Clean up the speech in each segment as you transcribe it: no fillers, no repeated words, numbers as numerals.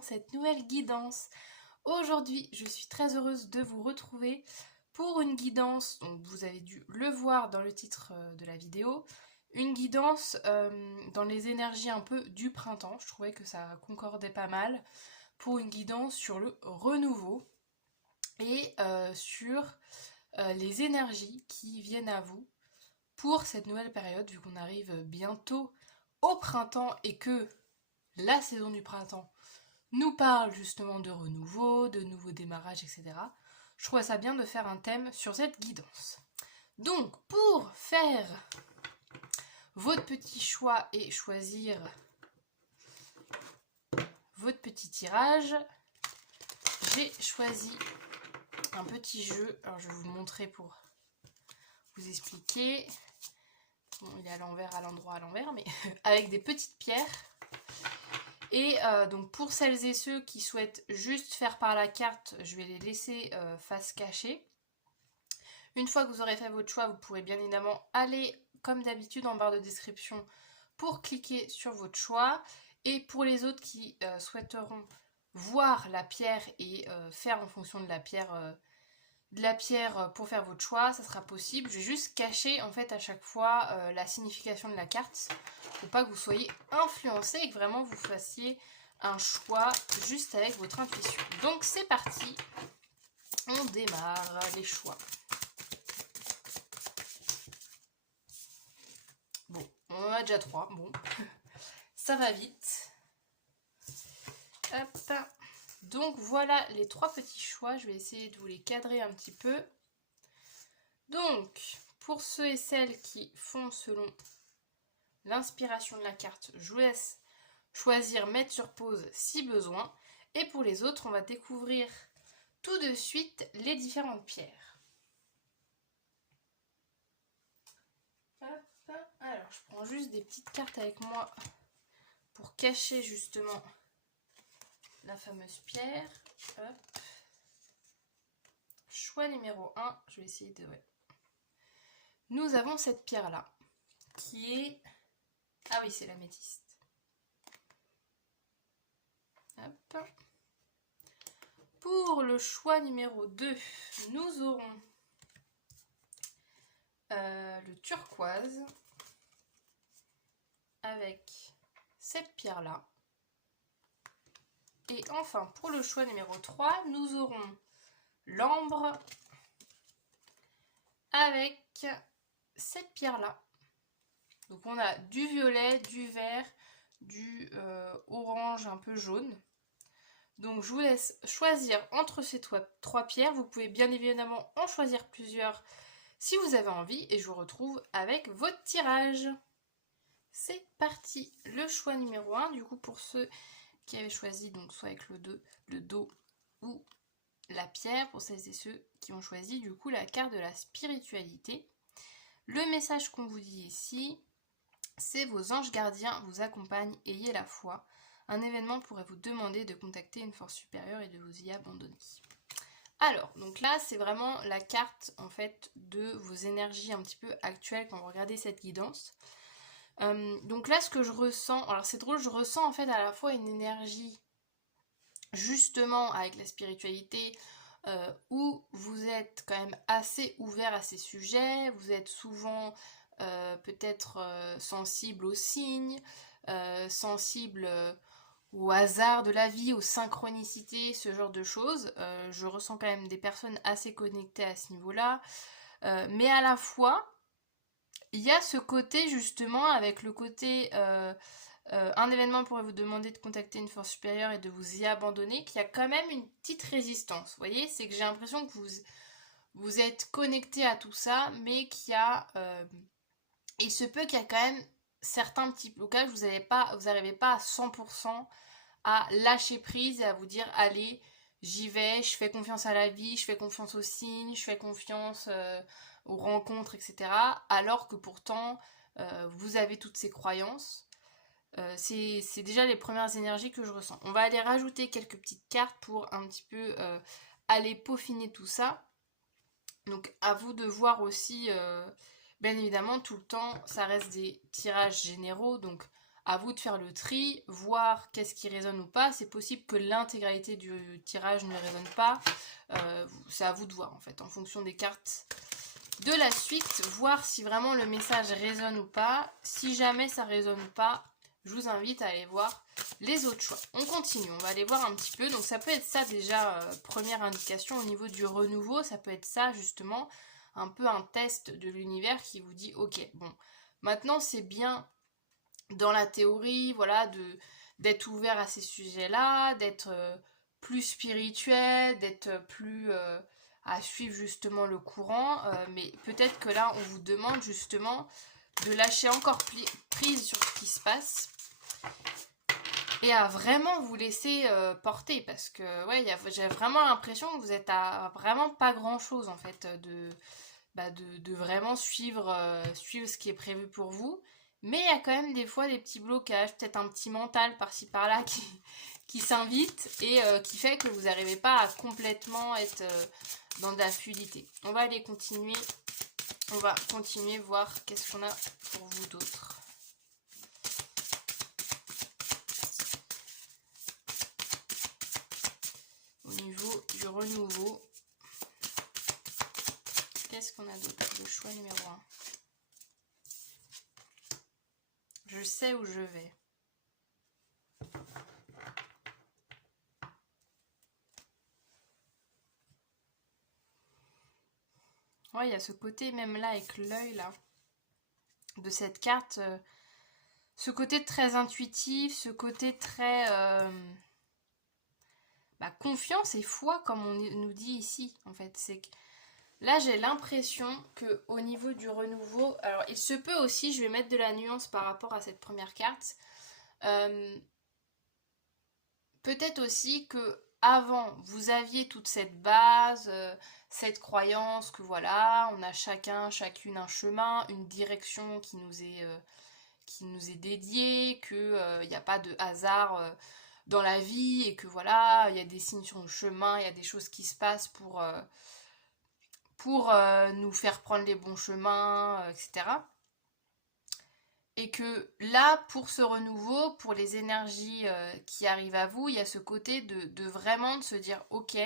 dans cette nouvelle guidance. Aujourd'hui, je suis très heureuse de vous retrouver pour une guidance, donc vous avez dû le voir dans le titre de la vidéo, une guidance dans les énergies un peu du printemps. Je trouvais que ça concordait pas mal pour une guidance sur le renouveau et sur les énergies qui viennent à vous pour cette nouvelle période, vu qu'on arrive bientôt au printemps et que la saison du printemps nous parle justement de renouveau, de nouveaux démarrages, etc. Je trouvais ça bien de faire un thème sur cette guidance. Donc, pour faire votre petit choix et choisir votre petit tirage, j'ai choisi un petit jeu. Alors, je vais vous le montrer pour vous expliquer. Bon, il est à l'envers, à l'endroit, à l'envers, mais avec des petites pierres. Et donc pour celles et ceux qui souhaitent juste faire par la carte, je vais les laisser face cachée. Une fois que vous aurez fait votre choix, vous pourrez bien évidemment aller comme d'habitude en barre de description pour cliquer sur votre choix. Et pour les autres qui souhaiteront voir la pierre et faire en fonction de la pierre pour faire votre choix, ça sera possible. Je vais juste cacher en fait à chaque fois la signification de la carte pour pas que vous soyez influencé et que vraiment vous fassiez un choix juste avec votre intuition. Donc c'est parti, on démarre les choix. Bon, on en a déjà 3, bon, ça va vite. Hop. Donc voilà les 3 petits choix, je vais essayer de vous les cadrer un petit peu. Donc, pour ceux et celles qui font selon l'inspiration de la carte, je vous laisse choisir mettre sur pause si besoin. Et pour les autres, on va découvrir tout de suite les différentes pierres. Hop. Alors, je prends juste des petites cartes avec moi pour cacher justement la fameuse pierre. Hop. Choix numéro 1, je vais essayer de... Ouais. Nous avons cette pierre-là, qui est... Ah oui, c'est l'améthyste. Hop. Pour le choix numéro 2, nous aurons le turquoise avec cette pierre-là. Et enfin, pour le choix numéro 3, nous aurons l'ambre avec cette pierre-là. Donc on a du violet, du vert, du orange un peu jaune. Donc je vous laisse choisir entre ces 3 pierres. Vous pouvez bien évidemment en choisir plusieurs si vous avez envie. Et je vous retrouve avec votre tirage. C'est parti. Le choix numéro 1, du coup pour ceux qui avaient choisi, donc soit avec le dos ou la pierre, pour celles et ceux qui ont choisi du coup la carte de la spiritualité. Le message qu'on vous dit ici, c'est vos anges gardiens vous accompagnent, ayez la foi. Un événement pourrait vous demander de contacter une force supérieure et de vous y abandonner. Alors, donc là, c'est vraiment la carte en fait de vos énergies un petit peu actuelles quand vous regardez cette guidance. Donc là, ce que je ressens, alors c'est drôle, je ressens en fait à la fois une énergie justement avec la spiritualité où vous êtes quand même assez ouvert à ces sujets, vous êtes souvent peut-être sensible aux signes, sensible au hasard de la vie, aux synchronicités, ce genre de choses. Je ressens quand même des personnes assez connectées à ce niveau-là, mais à la fois, il y a ce côté justement avec le côté un événement pourrait vous demander de contacter une force supérieure et de vous y abandonner, qu'il y a quand même une petite résistance. Vous voyez, c'est que j'ai l'impression que vous êtes connecté à tout ça, mais qu'il y a... il se peut qu'il y a quand même certains petits blocages, vous n'arrivez pas à 100% à lâcher prise et à vous dire allez, j'y vais, je fais confiance à la vie, je fais confiance aux signes, je fais confiance aux rencontres, etc. Alors que pourtant, vous avez toutes ces croyances. C'est déjà les premières énergies que je ressens. On va aller rajouter quelques petites cartes pour un petit peu aller peaufiner tout ça. Donc à vous de voir aussi, bien évidemment, tout le temps, ça reste des tirages généraux. Donc à vous de faire le tri, voir qu'est-ce qui résonne ou pas. C'est possible que l'intégralité du tirage ne résonne pas. C'est à vous de voir en fait, en fonction des cartes de la suite, voir si vraiment le message résonne ou pas. Si jamais ça résonne pas, je vous invite à aller voir les autres choix. On continue, on va aller voir un petit peu. Donc ça peut être ça déjà, première indication au niveau du renouveau, ça peut être ça justement, un peu un test de l'univers qui vous dit ok, bon, maintenant c'est bien dans la théorie, voilà, d'être ouvert à ces sujets-là, d'être plus spirituel, d'être plus à suivre justement le courant, mais peut-être que là on vous demande justement de lâcher encore prise sur ce qui se passe et à vraiment vous laisser porter, parce que ouais, j'ai vraiment l'impression que vous êtes à vraiment pas grand chose en fait de vraiment suivre ce qui est prévu pour vous. Mais il y a quand même des fois des petits blocages, peut-être un petit mental par-ci par-là qui s'invite et qui fait que vous n'arrivez pas à complètement être dans de la fluidité. On va aller continuer. On va continuer voir qu'est-ce qu'on a pour vous d'autre. Au niveau du renouveau, qu'est-ce qu'on a d'autre? Le choix numéro 1. Je sais où je vais. Ouais, il y a ce côté même là avec l'œil là de cette carte, ce côté très intuitif, ce côté très confiance et foi comme on nous dit ici en fait. C'est que là j'ai l'impression que au niveau du renouveau, alors il se peut aussi, je vais mettre de la nuance par rapport à cette première carte. Peut-être aussi que avant vous aviez toute cette base, cette croyance que voilà, on a chacune un chemin, une direction qui nous est dédiée, que il n'y a pas de hasard dans la vie et que voilà, il y a des signes sur le chemin, il y a des choses qui se passent pour nous faire prendre les bons chemins, etc. Et que là, pour ce renouveau, pour les énergies qui arrivent à vous, il y a ce côté de vraiment de se dire, ok,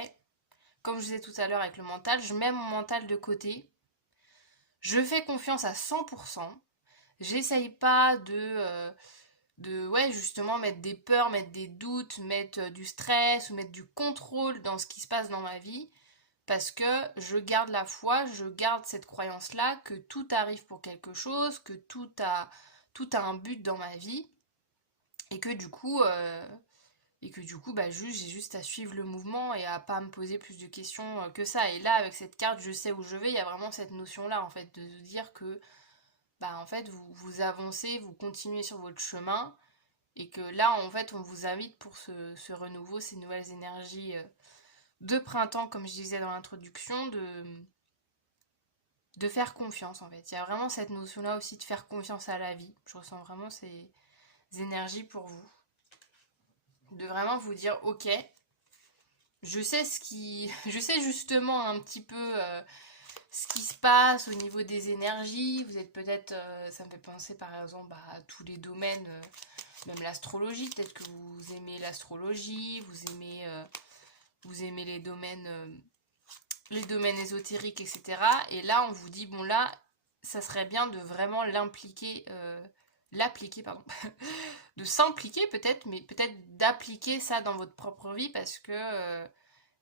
comme je disais tout à l'heure avec le mental, je mets mon mental de côté, je fais confiance à 100%, j'essaye pas ouais, justement mettre des peurs, mettre des doutes, mettre du stress ou mettre du contrôle dans ce qui se passe dans ma vie, parce que je garde la foi, je garde cette croyance-là que tout arrive pour quelque chose, que tout a un but dans ma vie, et que du coup, j'ai juste à suivre le mouvement et à pas me poser plus de questions que ça. Et là, avec cette carte, je sais où je vais, il y a vraiment cette notion-là, en fait, de se dire que, en fait, vous avancez, vous continuez sur votre chemin, et que là, en fait, on vous invite pour ce renouveau, ces nouvelles énergies de printemps, comme je disais dans l'introduction, de faire confiance, en fait. Il y a vraiment cette notion-là aussi de faire confiance à la vie. Je ressens vraiment ces énergies pour vous. De vraiment vous dire, ok, je sais je sais justement un petit peu ce qui se passe au niveau des énergies. Vous êtes peut-être, ça me fait penser par exemple à tous les domaines, même l'astrologie. Peut-être que vous aimez l'astrologie, vous aimez les domaines ésotériques, etc. Et là, on vous dit, bon là, ça serait bien de vraiment l'appliquer, pardon, de s'impliquer peut-être, mais peut-être d'appliquer ça dans votre propre vie, parce que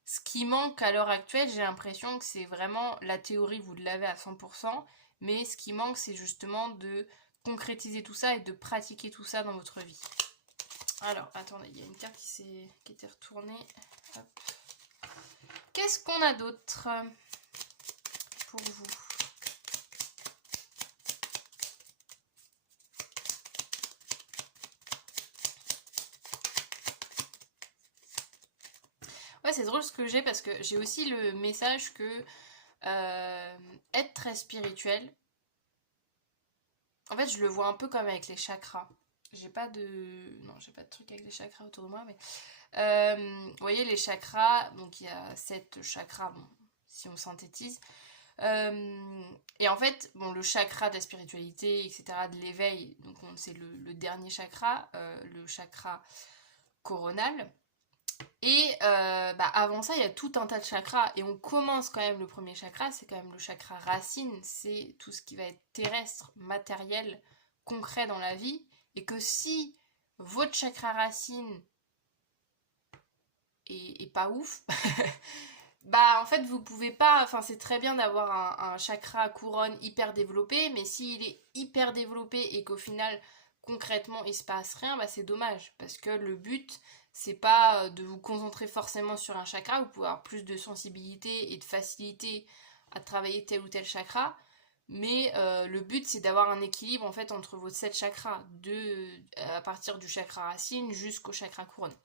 ce qui manque à l'heure actuelle, j'ai l'impression que c'est vraiment la théorie, vous l'avez à 100%, mais ce qui manque, c'est justement de concrétiser tout ça et de pratiquer tout ça dans votre vie. Alors, attendez, il y a une carte qui était retournée. Hop. Qu'est-ce qu'on a d'autre pour vous? Ouais, c'est drôle ce que j'ai, parce que j'ai aussi le message que être très spirituel, en fait, je le vois un peu comme avec les chakras. J'ai pas de truc avec les chakras autour de moi, mais vous voyez les chakras, donc il y a 7 chakras, bon, si on synthétise. Et en fait, bon, le chakra de la spiritualité, etc., de l'éveil, donc c'est le dernier chakra, le chakra coronal. Et avant ça, il y a tout un tas de chakras. Et on commence quand même, le premier chakra, c'est quand même le chakra racine. C'est tout ce qui va être terrestre, matériel, concret dans la vie. Et que si votre chakra racine est pas ouf, en fait vous pouvez pas, enfin c'est très bien d'avoir un chakra couronne hyper développé, mais s'il est hyper développé et qu'au final concrètement il se passe rien, c'est dommage, parce que le but c'est pas de vous concentrer forcément sur un chakra, vous pouvez avoir plus de sensibilité et de facilité à travailler tel ou tel chakra, mais le but c'est d'avoir un équilibre en fait entre vos 7 chakras, à partir du chakra racine jusqu'au chakra couronne.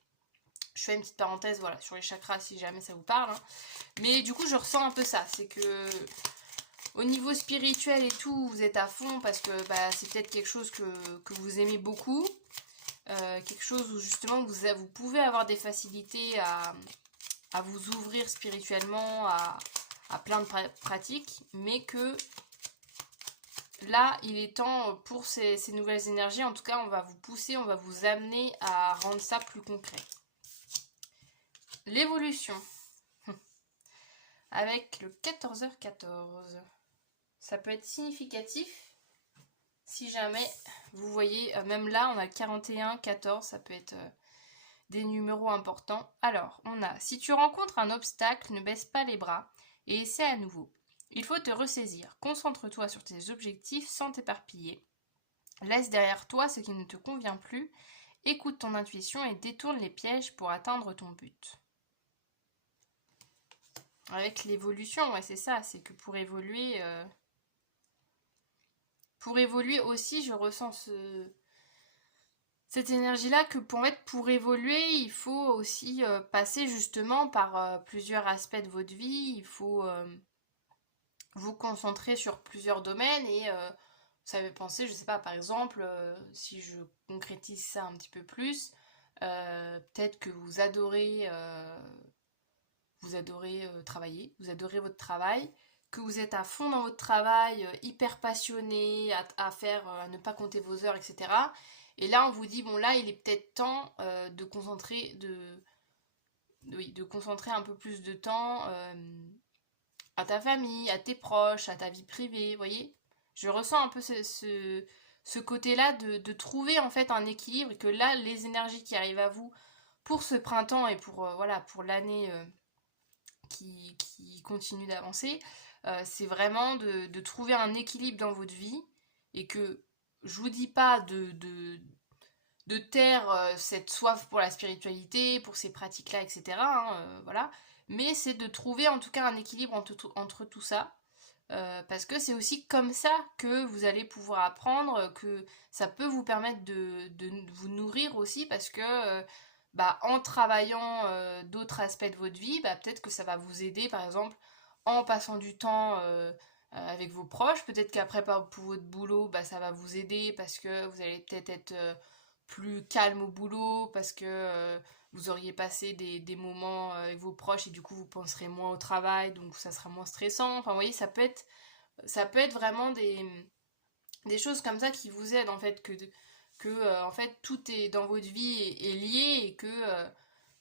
Je fais une petite parenthèse, voilà, sur les chakras si jamais ça vous parle. Hein. Mais du coup, je ressens un peu ça. C'est que au niveau spirituel et tout, vous êtes à fond parce que c'est peut-être quelque chose que vous aimez beaucoup. Quelque chose où justement vous pouvez avoir des facilités à vous ouvrir spirituellement, à plein de pratiques. Mais que là, il est temps pour ces nouvelles énergies. En tout cas, on va vous pousser, on va vous amener à rendre ça plus concret. L'évolution avec le 14h14. Ça peut être significatif si jamais vous voyez, même là on a 41, 14, ça peut être des numéros importants. Alors, on a, si tu rencontres un obstacle, ne baisse pas les bras et essaie à nouveau. Il faut te ressaisir. Concentre-toi sur tes objectifs sans t'éparpiller. Laisse derrière toi ce qui ne te convient plus. Écoute ton intuition et détourne les pièges pour atteindre ton but. Avec l'évolution, ouais, c'est ça, c'est que pour évoluer aussi, je ressens cette énergie-là que pour évoluer, il faut aussi passer justement par plusieurs aspects de votre vie, il faut vous concentrer sur plusieurs domaines et vous savez penser, je sais pas, par exemple, si je concrétise ça un petit peu plus, peut-être que vous adorez travailler, vous adorez votre travail, que vous êtes à fond dans votre travail, hyper passionné, à ne pas compter vos heures, etc. Et là, on vous dit, bon là, il est peut-être temps de concentrer un peu plus de temps à ta famille, à tes proches, à ta vie privée, vous voyez. Je ressens un peu ce côté-là de trouver en fait un équilibre et que là, les énergies qui arrivent à vous pour ce printemps et pour l'année qui continue d'avancer, c'est vraiment de trouver un équilibre dans votre vie et que je vous dis pas de taire cette soif pour la spiritualité, pour ces pratiques-là, etc. Voilà. Mais c'est de trouver en tout cas un équilibre entre tout ça. Parce que c'est aussi comme ça que vous allez pouvoir apprendre, que ça peut vous permettre de vous nourrir aussi, parce que en travaillant d'autres aspects de votre vie, peut-être que ça va vous aider, par exemple, en passant du temps avec vos proches. Peut-être qu'après, pour votre boulot, ça va vous aider parce que vous allez peut-être être plus calme au boulot, parce que vous auriez passé des moments avec vos proches et du coup, vous penserez moins au travail, donc ça sera moins stressant. Enfin, vous voyez, ça peut être vraiment des choses comme ça qui vous aident, en fait, que en fait tout est dans votre vie est lié et que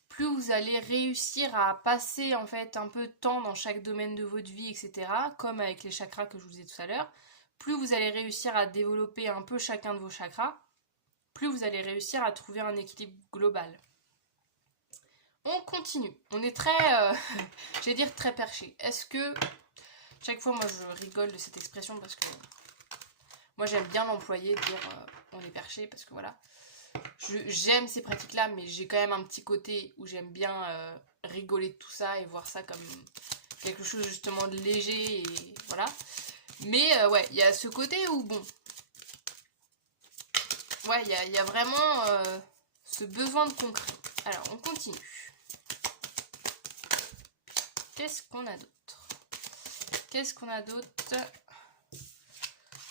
plus vous allez réussir à passer en fait un peu de temps dans chaque domaine de votre vie, etc., comme avec les chakras que je vous disais tout à l'heure, plus vous allez réussir à développer un peu chacun de vos chakras, plus vous allez réussir à trouver un équilibre global. On continue. On est très, je vais dire très perché. Est-ce que, chaque fois moi je rigole de cette expression parce que moi j'aime bien l'employer, dire on est perché, parce que voilà. J'aime ces pratiques-là, mais j'ai quand même un petit côté où j'aime bien rigoler de tout ça et voir ça comme quelque chose justement de léger, et voilà. Mais ouais, il y a ce côté où, bon, ouais, il y a vraiment ce besoin de concret. Alors, on continue. Qu'est-ce qu'on a d'autre?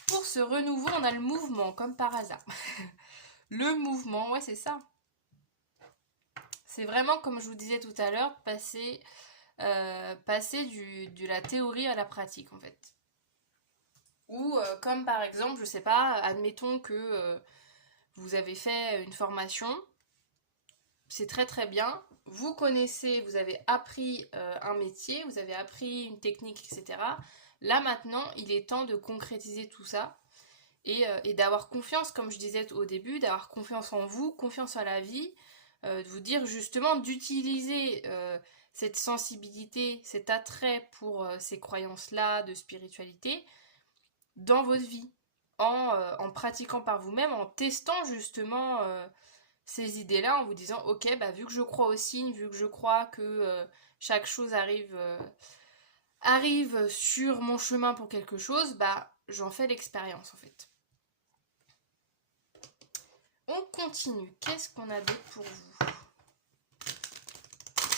Pour ce renouveau, on a le mouvement, comme par hasard. Le mouvement, ouais, c'est ça. C'est vraiment, comme je vous disais tout à l'heure, passer passer de la théorie à la pratique en fait. Ou comme par exemple, je sais pas, admettons que vous avez fait une formation, c'est très très bien, vous connaissez, vous avez appris un métier, vous avez appris une technique, etc. Là maintenant, il est temps de concrétiser tout ça et d'avoir confiance, comme je disais au début, d'avoir confiance en vous, confiance en la vie, de vous dire justement d'utiliser cette sensibilité, cet attrait pour ces croyances-là de spiritualité dans votre vie, en pratiquant par vous-même, en testant justement ces idées-là, en vous disant ok, bah, vu que je crois aux signes, vu que je crois que chaque chose arrive sur mon chemin pour quelque chose, bah j'en fais l'expérience en fait. On continue. Qu'est-ce qu'on a d'autre pour vous?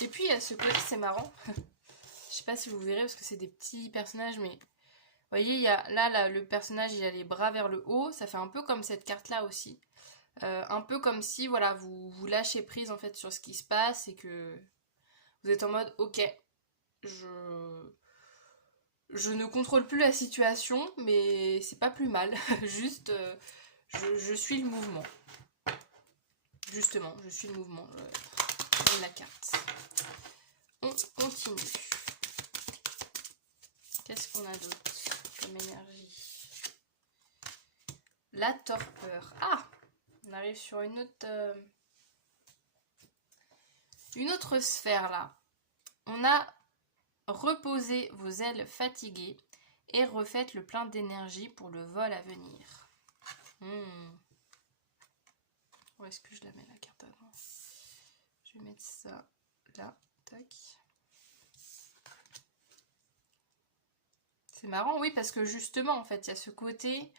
Et puis, à ce côté, c'est marrant. Je sais pas si vous verrez parce que c'est des petits personnages, mais... Vous voyez, il y a, là, le personnage, il a les bras vers le haut. Ça fait un peu comme cette carte-là aussi. Un peu comme si, voilà, vous lâchez prise, en fait, sur ce qui se passe et que vous êtes en mode, ok, je ne contrôle plus la situation, mais c'est pas plus mal. Juste, je suis le mouvement. Justement, je suis le mouvement. Comme la carte. On continue. Qu'est-ce qu'on a d'autre comme énergie? La torpeur. Ah! On arrive sur une autre sphère là. On a reposé vos ailes fatiguées et refaites le plein d'énergie pour le vol à venir. Où est-ce que je la mets la carte avant? Je vais mettre ça là. Tac. C'est marrant, oui, parce que justement, en fait, il y a ce côté...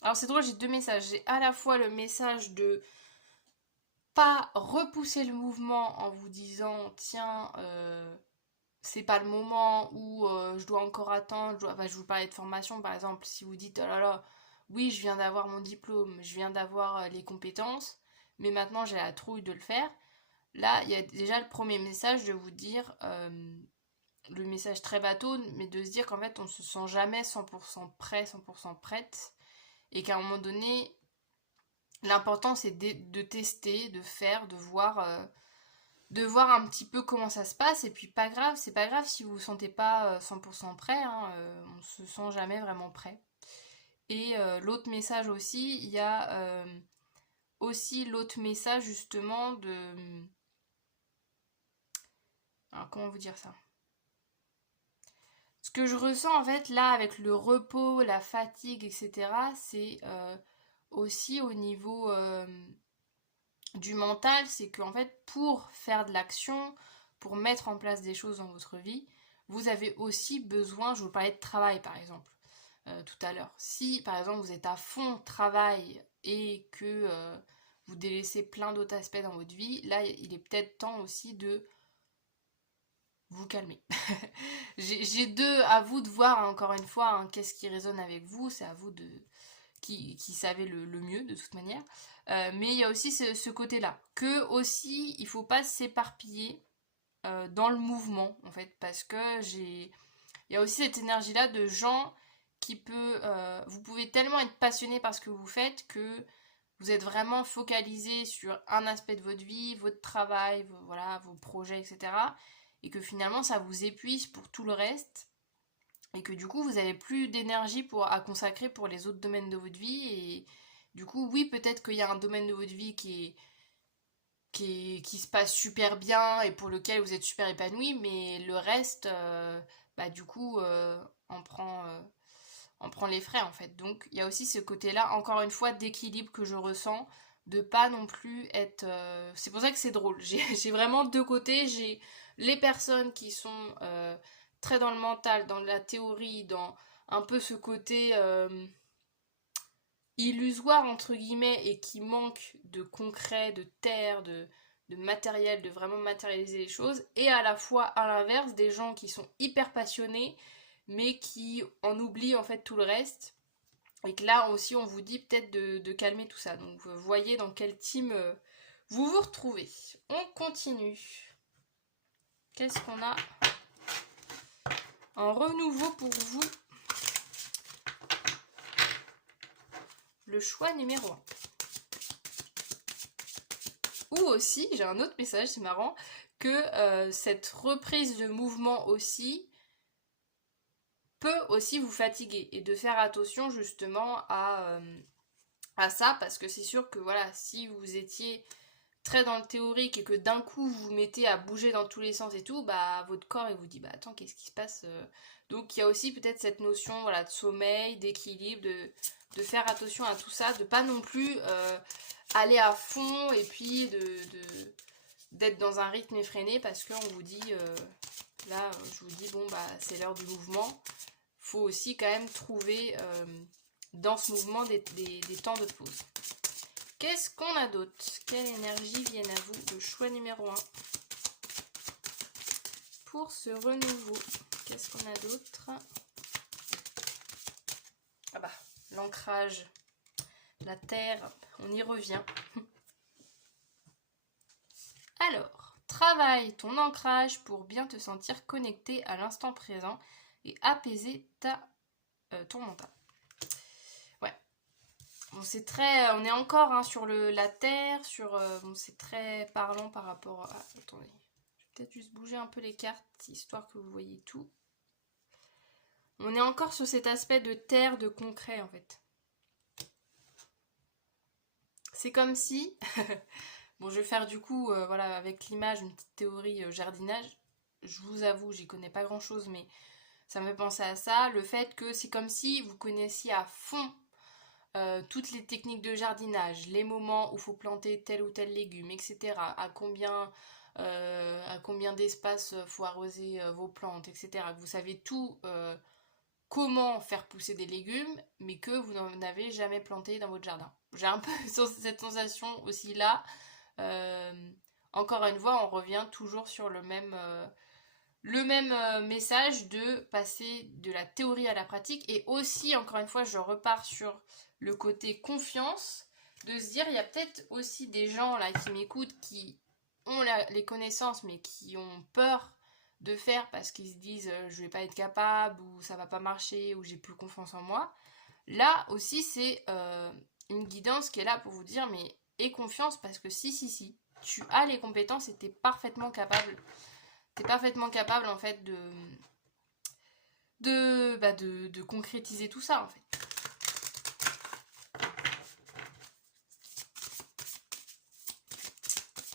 Alors c'est drôle, j'ai deux messages. J'ai à la fois le message de pas repousser le mouvement en vous disant tiens, c'est pas le moment ou je dois encore attendre. Je vous parlais de formation par exemple. Si vous dites oh là là, oui, je viens d'avoir mon diplôme, je viens d'avoir les compétences, mais maintenant j'ai la trouille de le faire. Là, il y a déjà le premier message de vous dire, le message très bateau, mais de se dire qu'en fait on se sent jamais 100% prêt, 100% prête. Et qu'à un moment donné, l'important c'est de tester, de faire, de voir un petit peu comment ça se passe. Et puis pas grave, c'est pas grave si vous vous sentez pas 100% prêt, hein, on se sent jamais vraiment prêt. Et l'autre message aussi, il y a aussi l'autre message justement de... Alors comment vous dire ça? Ce que je ressens en fait là avec le repos, la fatigue, etc. c'est aussi au niveau du mental, c'est qu'en fait pour faire de l'action, pour mettre en place des choses dans votre vie, vous avez aussi besoin, je vous parlais de travail par exemple tout à l'heure, si par exemple vous êtes à fond travail et que vous délaissez plein d'autres aspects dans votre vie, là il est peut-être temps aussi de vous calmer. J'ai deux à vous de voir encore une fois hein, qu'est-ce qui résonne avec vous, c'est à vous de qui savez le mieux de toute manière. Mais il y a aussi ce côté-là, que aussi il faut pas s'éparpiller dans le mouvement en fait, parce que il y a aussi cette énergie-là de gens qui vous pouvez tellement être passionné par ce que vous faites que vous êtes vraiment focalisé sur un aspect de votre vie, votre travail, voilà, vos projets, etc. Et que finalement ça vous épuise pour tout le reste. Et que du coup vous avez plus d'énergie à consacrer pour les autres domaines de votre vie. Et du coup oui, peut-être qu'il y a un domaine de votre vie qui se passe super bien et pour lequel vous êtes super épanoui, mais le reste, du coup, en prend les frais en fait. Donc il y a aussi ce côté-là, encore une fois, d'équilibre que je ressens, de pas non plus être... C'est pour ça que c'est drôle. J'ai vraiment deux côtés. J'ai les personnes qui sont très dans le mental, dans la théorie, dans un peu ce côté illusoire entre guillemets et qui manque de concret, de terre, de matériel, de vraiment matérialiser les choses, et à la fois à l'inverse des gens qui sont hyper passionnés mais qui en oublient en fait tout le reste, et que là aussi on vous dit peut-être de calmer tout ça. Donc vous voyez dans quel team vous vous retrouvez. On continue. Qu'est-ce qu'on a Un renouveau pour vous. Le choix numéro 1. Ou aussi, j'ai un autre message, c'est marrant, que cette reprise de mouvement aussi peut aussi vous fatiguer. Et de faire attention justement à ça, parce que c'est sûr que voilà, si vous étiez très dans le théorique et que d'un coup vous vous mettez à bouger dans tous les sens et tout, bah votre corps il vous dit bah attends, qu'est-ce qui se passe. Donc il y a aussi peut-être cette notion voilà, de sommeil, d'équilibre, de faire attention à tout ça, de pas non plus aller à fond et puis d'être dans un rythme effréné parce qu'on vous dit là je vous dis bon bah c'est l'heure du mouvement. Faut aussi quand même trouver dans ce mouvement des temps de pause. Qu'est-ce qu'on a d'autre? Quelle énergie viennent à vous? Le choix numéro 1 pour ce renouveau. Qu'est-ce qu'on a d'autre? Ah bah, l'ancrage, la terre, on y revient. Alors, travaille ton ancrage pour bien te sentir connecté à l'instant présent et apaiser ton mental. Ouais. Bon, c'est très... on est encore hein, sur la terre, sur... bon, c'est très parlant par rapport à... Attendez, je vais peut-être juste bouger un peu les cartes, histoire que vous voyez tout. On est encore sur cet aspect de terre, de concret en fait. C'est comme si... bon, je vais faire du coup, voilà, avec l'image, une petite théorie jardinage. Je vous avoue, j'y connais pas grand-chose, mais ça me fait penser à ça. Le fait que c'est comme si vous connaissiez à fond toutes les techniques de jardinage, les moments où il faut planter tel ou tel légume, etc. À combien d'espace faut arroser vos plantes, etc. Vous savez tout comment faire pousser des légumes, mais que vous n'en avez jamais planté dans votre jardin. J'ai un peu cette sensation aussi là. Encore une fois, on revient toujours sur le même message de passer de la théorie à la pratique. Et aussi, encore une fois, je repars sur le côté confiance, de se dire, il y a peut-être aussi des gens là qui m'écoutent, qui ont les connaissances, mais qui ont peur de faire parce qu'ils se disent je vais pas être capable, ou ça va pas marcher, ou j'ai plus confiance en moi. Là aussi, c'est une guidance qui est là pour vous dire, mais aie confiance parce que si, tu as les compétences et t'es parfaitement capable. T'es parfaitement capable en fait de concrétiser tout ça en fait.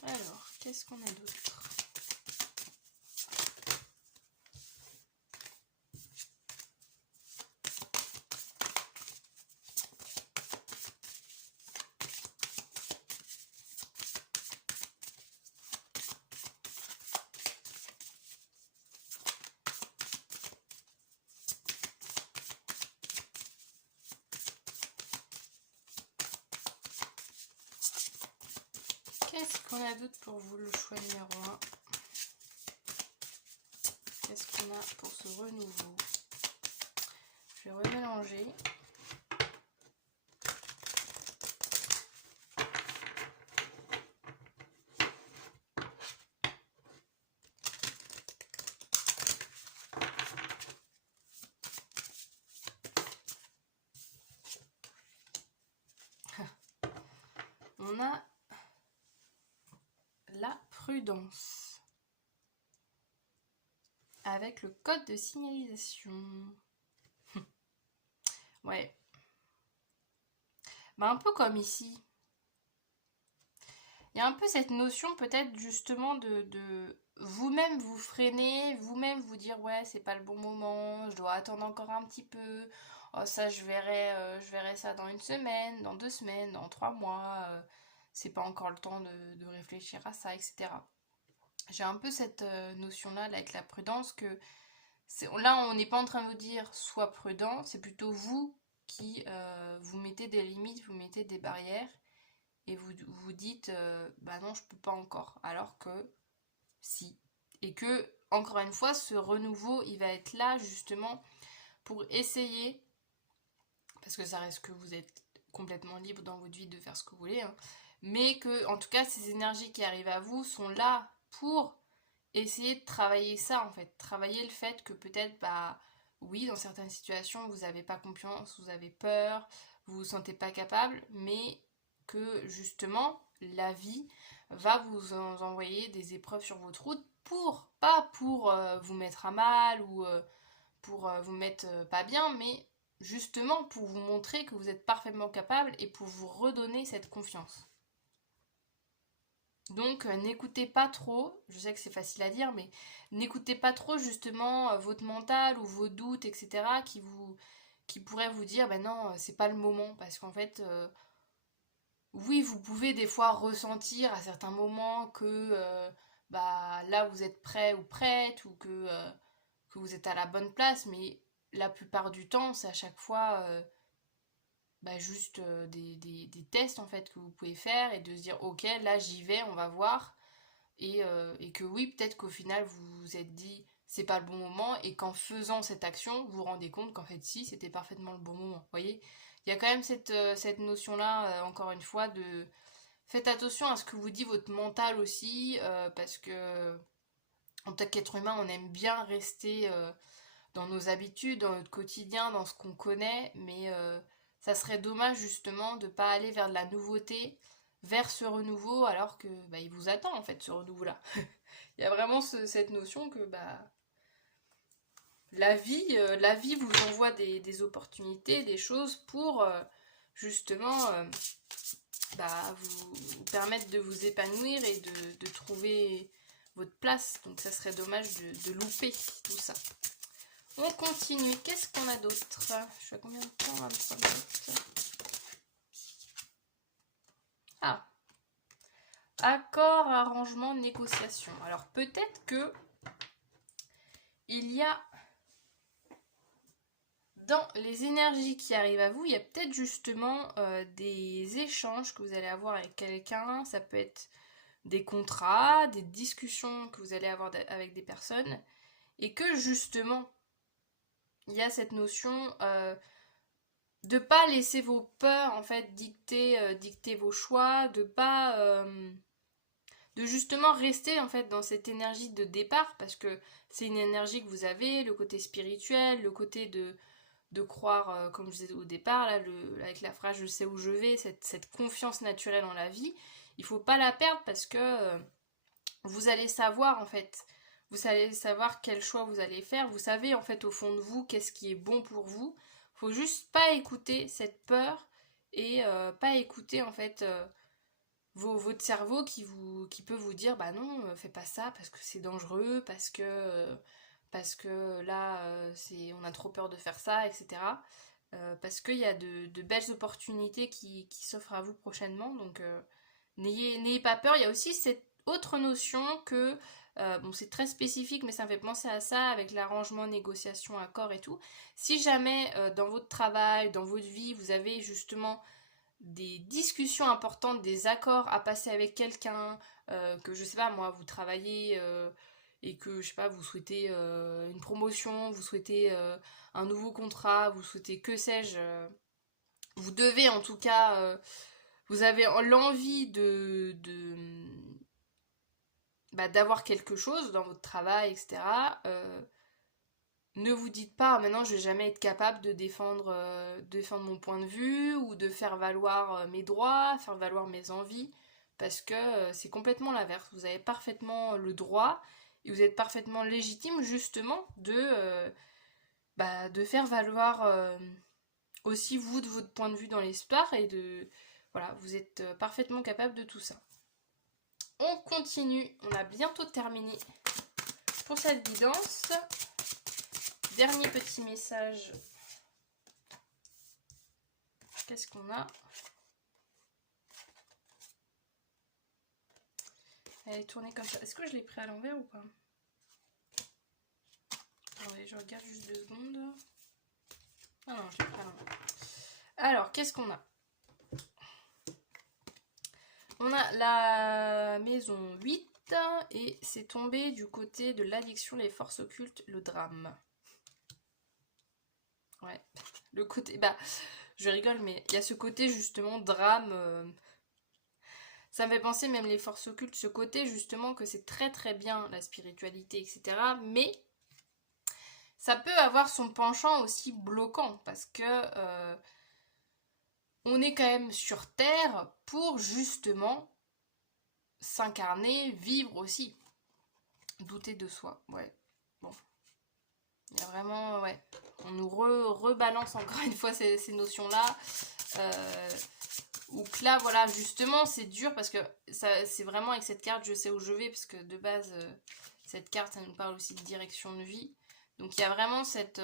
Alors, qu'est-ce qu'on a d'autre? Qu'est-ce qu'on a d'autre pour vous, le choix numéro 1? Qu'est-ce qu'on a pour ce renouveau? Je vais remélanger. On a la prudence avec le code de signalisation. Ouais. Bah, un peu comme ici. Il y a un peu cette notion peut-être justement de vous-même vous freiner, vous-même vous dire ouais c'est pas le bon moment, je dois attendre encore un petit peu, oh, ça je verrai ça dans une semaine, dans 2 semaines, dans 3 mois, c'est pas encore le temps de réfléchir à ça, etc. J'ai un peu cette notion-là avec la prudence que là on n'est pas en train de vous dire sois prudent, c'est plutôt vous qui vous mettez des limites, vous mettez des barrières et vous dites bah non je peux pas encore, alors que si. Et que encore une fois ce renouveau il va être là justement pour essayer, parce que ça reste que vous êtes complètement libre dans votre vie de faire ce que vous voulez, hein, mais que en tout cas ces énergies qui arrivent à vous sont là pour essayez de travailler ça en fait. Travailler le fait que peut-être, bah oui, dans certaines situations, vous n'avez pas confiance, vous avez peur, vous vous sentez pas capable, mais que justement, la vie va vous envoyer des épreuves sur votre route pas pour vous mettre à mal ou pour vous mettre pas bien, mais justement pour vous montrer que vous êtes parfaitement capable et pour vous redonner cette confiance. Donc n'écoutez pas trop, je sais que c'est facile à dire, mais n'écoutez pas trop justement votre mental ou vos doutes, etc. qui pourraient vous dire ben non, c'est pas le moment. Parce qu'en fait, oui, vous pouvez des fois ressentir à certains moments que bah là vous êtes prêt ou prête ou que vous êtes à la bonne place, mais la plupart du temps, c'est à chaque fois bah, juste des tests en fait que vous pouvez faire et de se dire ok, là j'y vais, on va voir. Et que oui, peut-être qu'au final vous vous êtes dit c'est pas le bon moment et qu'en faisant cette action, vous vous rendez compte qu'en fait si, c'était parfaitement le bon moment. Vous voyez, il y a quand même cette notion-là, encore une fois, de faites attention à ce que vous dit votre mental aussi, parce que en tant qu'être humain, on aime bien rester dans nos habitudes, dans notre quotidien, dans ce qu'on connaît, mais ça serait dommage justement de ne pas aller vers de la nouveauté, vers ce renouveau, alors que bah, il vous attend en fait ce renouveau-là. Il y a vraiment cette notion que bah, la vie vous envoie des opportunités, des choses pour justement bah, vous permettre de vous épanouir et de trouver votre place. Donc ça serait dommage de louper tout ça. On continue. Qu'est-ce qu'on a d'autre? Je suis à combien de temps? 23 minutes. Ah. Accord, arrangement, négociation. Alors peut-être que il y a dans les énergies qui arrivent à vous, il y a peut-être justement des échanges que vous allez avoir avec quelqu'un. Ça peut être des contrats, des discussions que vous allez avoir avec des personnes. Et que justement, il y a cette notion de pas laisser vos peurs en fait dicter vos choix, de justement rester en fait dans cette énergie de départ parce que c'est une énergie que vous avez, le côté spirituel, le côté de croire, comme je disais au départ, là, avec la phrase je sais où je vais, cette confiance naturelle en la vie, il faut pas la perdre parce que vous allez savoir en fait, vous allez savoir quel choix vous allez faire, vous savez en fait au fond de vous qu'est-ce qui est bon pour vous, faut juste pas écouter cette peur et pas écouter en fait votre cerveau qui peut vous dire bah non, fais pas ça parce que c'est dangereux, parce que là on a trop peur de faire ça, etc. Parce qu'il y a de belles opportunités qui s'offrent à vous prochainement, donc n'ayez pas peur. Il y a aussi cette autre notion que, bon c'est très spécifique mais ça me fait penser à ça avec l'arrangement, négociation, accord et tout. Si jamais dans votre travail, dans votre vie, vous avez justement des discussions importantes, des accords à passer avec quelqu'un, que je sais pas moi, vous travaillez et que je sais pas, vous souhaitez une promotion, vous souhaitez un nouveau contrat, vous souhaitez que sais-je, vous devez en tout cas, vous avez l'envie bah, d'avoir quelque chose dans votre travail, etc. Ne vous dites pas ah, maintenant je vais jamais être capable de défendre mon point de vue ou de faire valoir mes droits, faire valoir mes envies, parce que c'est complètement l'inverse. Vous avez parfaitement le droit et vous êtes parfaitement légitime justement de faire valoir aussi vous de votre point de vue dans l'histoire et de voilà, vous êtes parfaitement capable de tout ça. On continue, on a bientôt terminé pour cette guidance. Dernier petit message. Qu'est-ce qu'on a? Elle est tournée comme ça. Est-ce que je l'ai pris à l'envers ou pas? Attendez, je regarde juste 2 secondes. Ah non, je l'ai pris à l'envers. Alors, qu'est-ce qu'on a? On a la maison 8 et c'est tombé du côté de l'addiction, les forces occultes, le drame. Ouais, le côté... Bah, je rigole, mais il y a ce côté justement drame. Ça me fait penser même les forces occultes, ce côté justement que c'est très très bien la spiritualité, etc. Mais ça peut avoir son penchant aussi bloquant parce que on est quand même sur Terre pour justement s'incarner, vivre aussi. Douter de soi, ouais. Bon, il y a vraiment, ouais. On nous rebalance encore une fois ces notions-là. Ou que là, voilà, justement, c'est dur parce que c'est vraiment avec cette carte, je sais où je vais, parce que de base, cette carte, ça nous parle aussi de direction de vie. Donc il y a vraiment cette...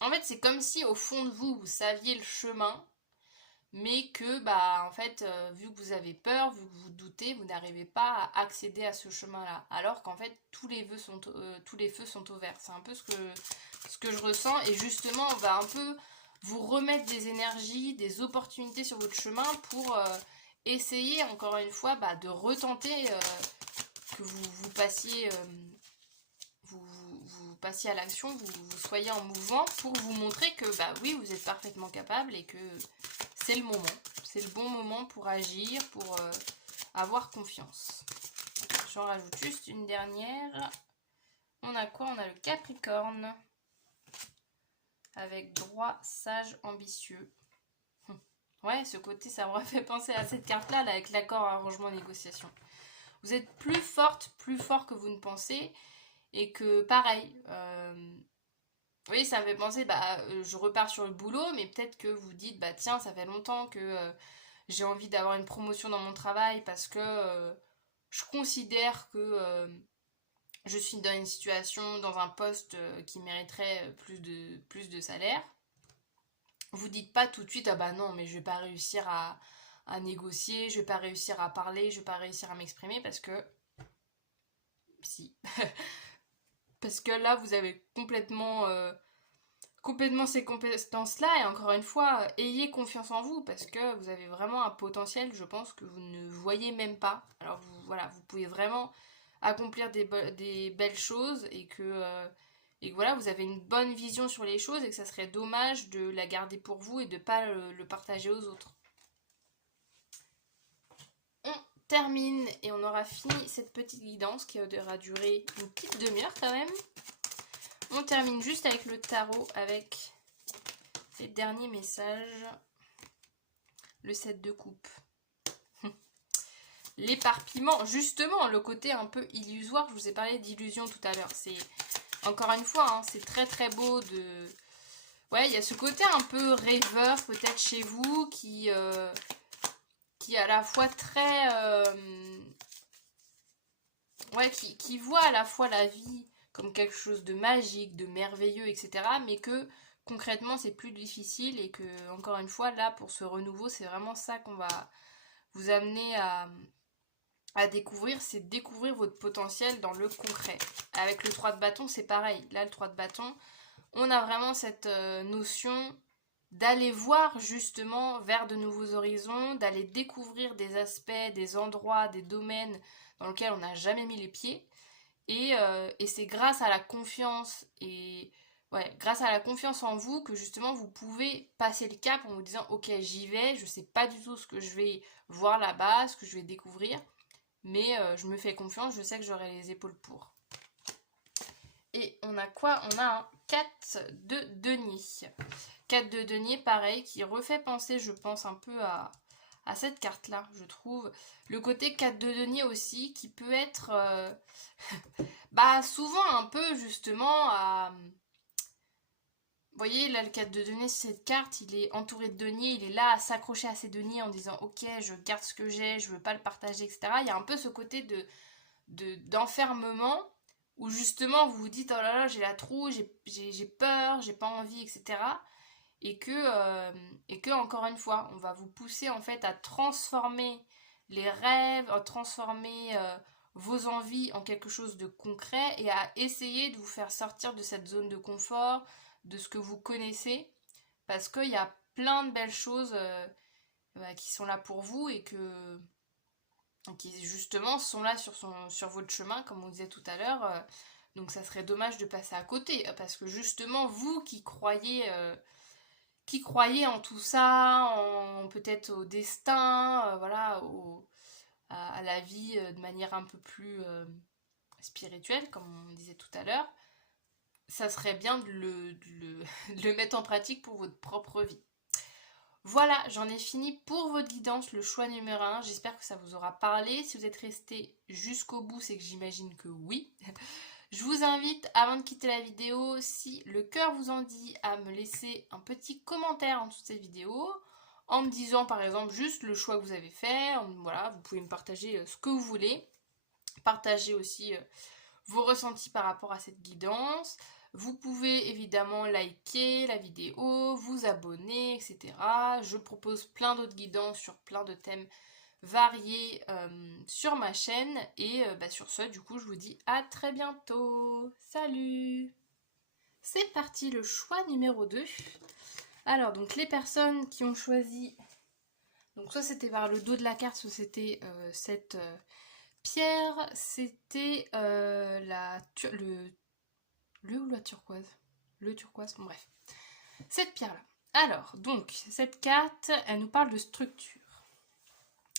En fait, c'est comme si au fond de vous, vous saviez le chemin, mais que, bah, en fait, vu que vous avez peur, vu que vous doutez, vous n'arrivez pas à accéder à ce chemin-là. Alors qu'en fait, tous les feux sont au vert. C'est un peu ce que je ressens. Et justement, on va un peu vous remettre des énergies, des opportunités sur votre chemin pour essayer, encore une fois, bah, de retenter que vous passiez... vous passiez à l'action, vous soyez en mouvement pour vous montrer que bah oui, vous êtes parfaitement capable et que c'est le moment. C'est le bon moment pour agir, pour avoir confiance. J'en rajoute juste une dernière. On a quoi? On a le Capricorne. Avec droit, sage, ambitieux. Ouais, ce côté, ça me fait penser à cette carte-là, là, avec l'accord, arrangement, négociation. Vous êtes plus forte, plus fort que vous ne pensez. Et que pareil, oui, ça me fait penser, bah, je repars sur le boulot, mais peut-être que vous dites, bah tiens, ça fait longtemps que j'ai envie d'avoir une promotion dans mon travail parce que je considère que je suis dans une situation, dans un poste qui mériterait plus de salaire. Vous dites pas tout de suite, ah bah non, mais je vais pas réussir à négocier, je vais pas réussir à parler, je vais pas réussir à m'exprimer parce que si. Parce que là, vous avez complètement ces compétences-là. Et encore une fois, ayez confiance en vous parce que vous avez vraiment un potentiel, je pense, que vous ne voyez même pas. Alors voilà, vous pouvez vraiment accomplir des belles choses et que voilà, vous avez une bonne vision sur les choses et que ça serait dommage de la garder pour vous et de ne pas le partager aux autres. On termine et on aura fini cette petite guidance qui aura duré une petite demi-heure quand même. On termine juste avec le tarot, avec les derniers messages. Le 7 de coupe. L'éparpillement, justement, le côté un peu illusoire. Je vous ai parlé d'illusion tout à l'heure. C'est, encore une fois, hein, c'est très très beau de... Ouais, il y a ce côté un peu rêveur peut-être chez vous qui est à la fois très... ouais, qui voit à la fois la vie comme quelque chose de magique, de merveilleux, etc. Mais que concrètement c'est plus difficile et que, encore une fois, là pour ce renouveau, c'est vraiment ça qu'on va vous amener à découvrir, c'est découvrir votre potentiel dans le concret. Avec le 3 de bâton, c'est pareil. Là, le 3 de bâton, on a vraiment cette notion d'aller voir justement vers de nouveaux horizons, d'aller découvrir des aspects, des endroits, des domaines dans lesquels on n'a jamais mis les pieds. Et c'est grâce à la confiance et ouais, grâce à la confiance en vous que justement vous pouvez passer le cap en vous disant ok, j'y vais, je sais pas du tout ce que je vais voir là-bas, ce que je vais découvrir, mais je me fais confiance, je sais que j'aurai les épaules pour. Et on a quoi? On a un 4 de denier. 4 de denier, pareil, qui refait penser, je pense, un peu à cette carte-là, je trouve. Le côté 4 de denier aussi, qui peut être bah, souvent un peu justement à... Vous voyez, là, le 4 de denier, cette carte, il est entouré de deniers, il est là à s'accrocher à ses deniers en disant ok, je garde ce que j'ai, je veux pas le partager, etc. Il y a un peu ce côté d'enfermement où justement vous vous dites oh là là, j'ai la trouille, j'ai peur, j'ai pas envie, etc. Et que, encore une fois, on va vous pousser en fait à transformer les rêves, à transformer vos envies en quelque chose de concret et à essayer de vous faire sortir de cette zone de confort, de ce que vous connaissez, parce qu'il y a plein de belles choses qui sont là pour vous et qui justement sont là sur votre chemin, comme on disait tout à l'heure. Donc ça serait dommage de passer à côté, parce que justement, vous qui croyez qui croyez en tout ça, peut-être au destin, voilà, à la vie de manière un peu plus spirituelle, comme on disait tout à l'heure, ça serait bien de le mettre en pratique pour votre propre vie. Voilà, j'en ai fini pour votre guidance, le choix numéro 1. J'espère que ça vous aura parlé. Si vous êtes resté jusqu'au bout, c'est que j'imagine que oui. Je vous invite, avant de quitter la vidéo, si le cœur vous en dit, à me laisser un petit commentaire en dessous de cette vidéo, en me disant par exemple juste le choix que vous avez fait. Voilà, vous pouvez me partager ce que vous voulez. Partagez aussi vos ressentis par rapport à cette guidance. Vous pouvez évidemment liker la vidéo, vous abonner, etc. Je propose plein d'autres guidances sur plein de thèmes variés sur ma chaîne. Et sur ce, du coup, je vous dis à très bientôt. Salut! C'est parti, le choix numéro 2. Alors, donc les personnes qui ont choisi... Donc soit c'était vers le dos de la carte, soit c'était cette pierre, c'était le ou la turquoise. Le turquoise, bon, bref. Cette pierre-là. Alors, donc, cette carte, elle nous parle de structure.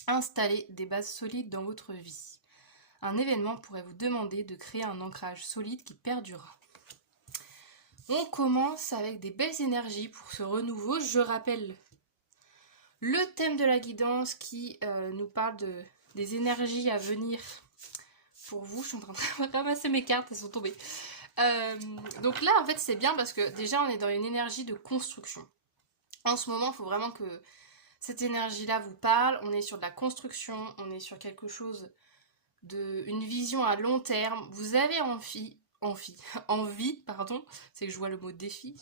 Installer des bases solides dans votre vie. Un événement pourrait vous demander de créer un ancrage solide qui perdurera. On commence avec des belles énergies pour ce renouveau. Je rappelle le thème de la guidance qui nous parle des énergies à venir pour vous. Je suis en train de ramasser mes cartes, elles sont tombées. Donc là, en fait, c'est bien parce que déjà, on est dans une énergie de construction. En ce moment, il faut vraiment que cette énergie-là vous parle. On est sur de la construction, on est sur quelque chose une vision à long terme. Vous avez envie, c'est que je vois le mot défi,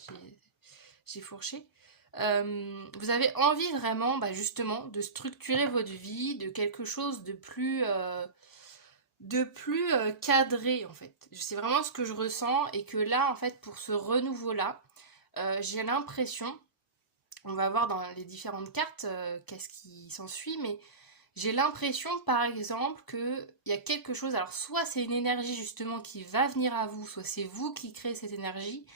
j'ai fourché. Vous avez envie vraiment, justement, de structurer votre vie, de quelque chose de plus cadré, en fait. C'est vraiment ce que je ressens, et que là, en fait, pour ce renouveau-là, j'ai l'impression, on va voir dans les différentes cartes qu'est-ce qui s'ensuit, mais j'ai l'impression, par exemple, qu'il y a quelque chose, alors soit c'est une énergie justement qui va venir à vous, soit c'est vous qui créez cette énergie,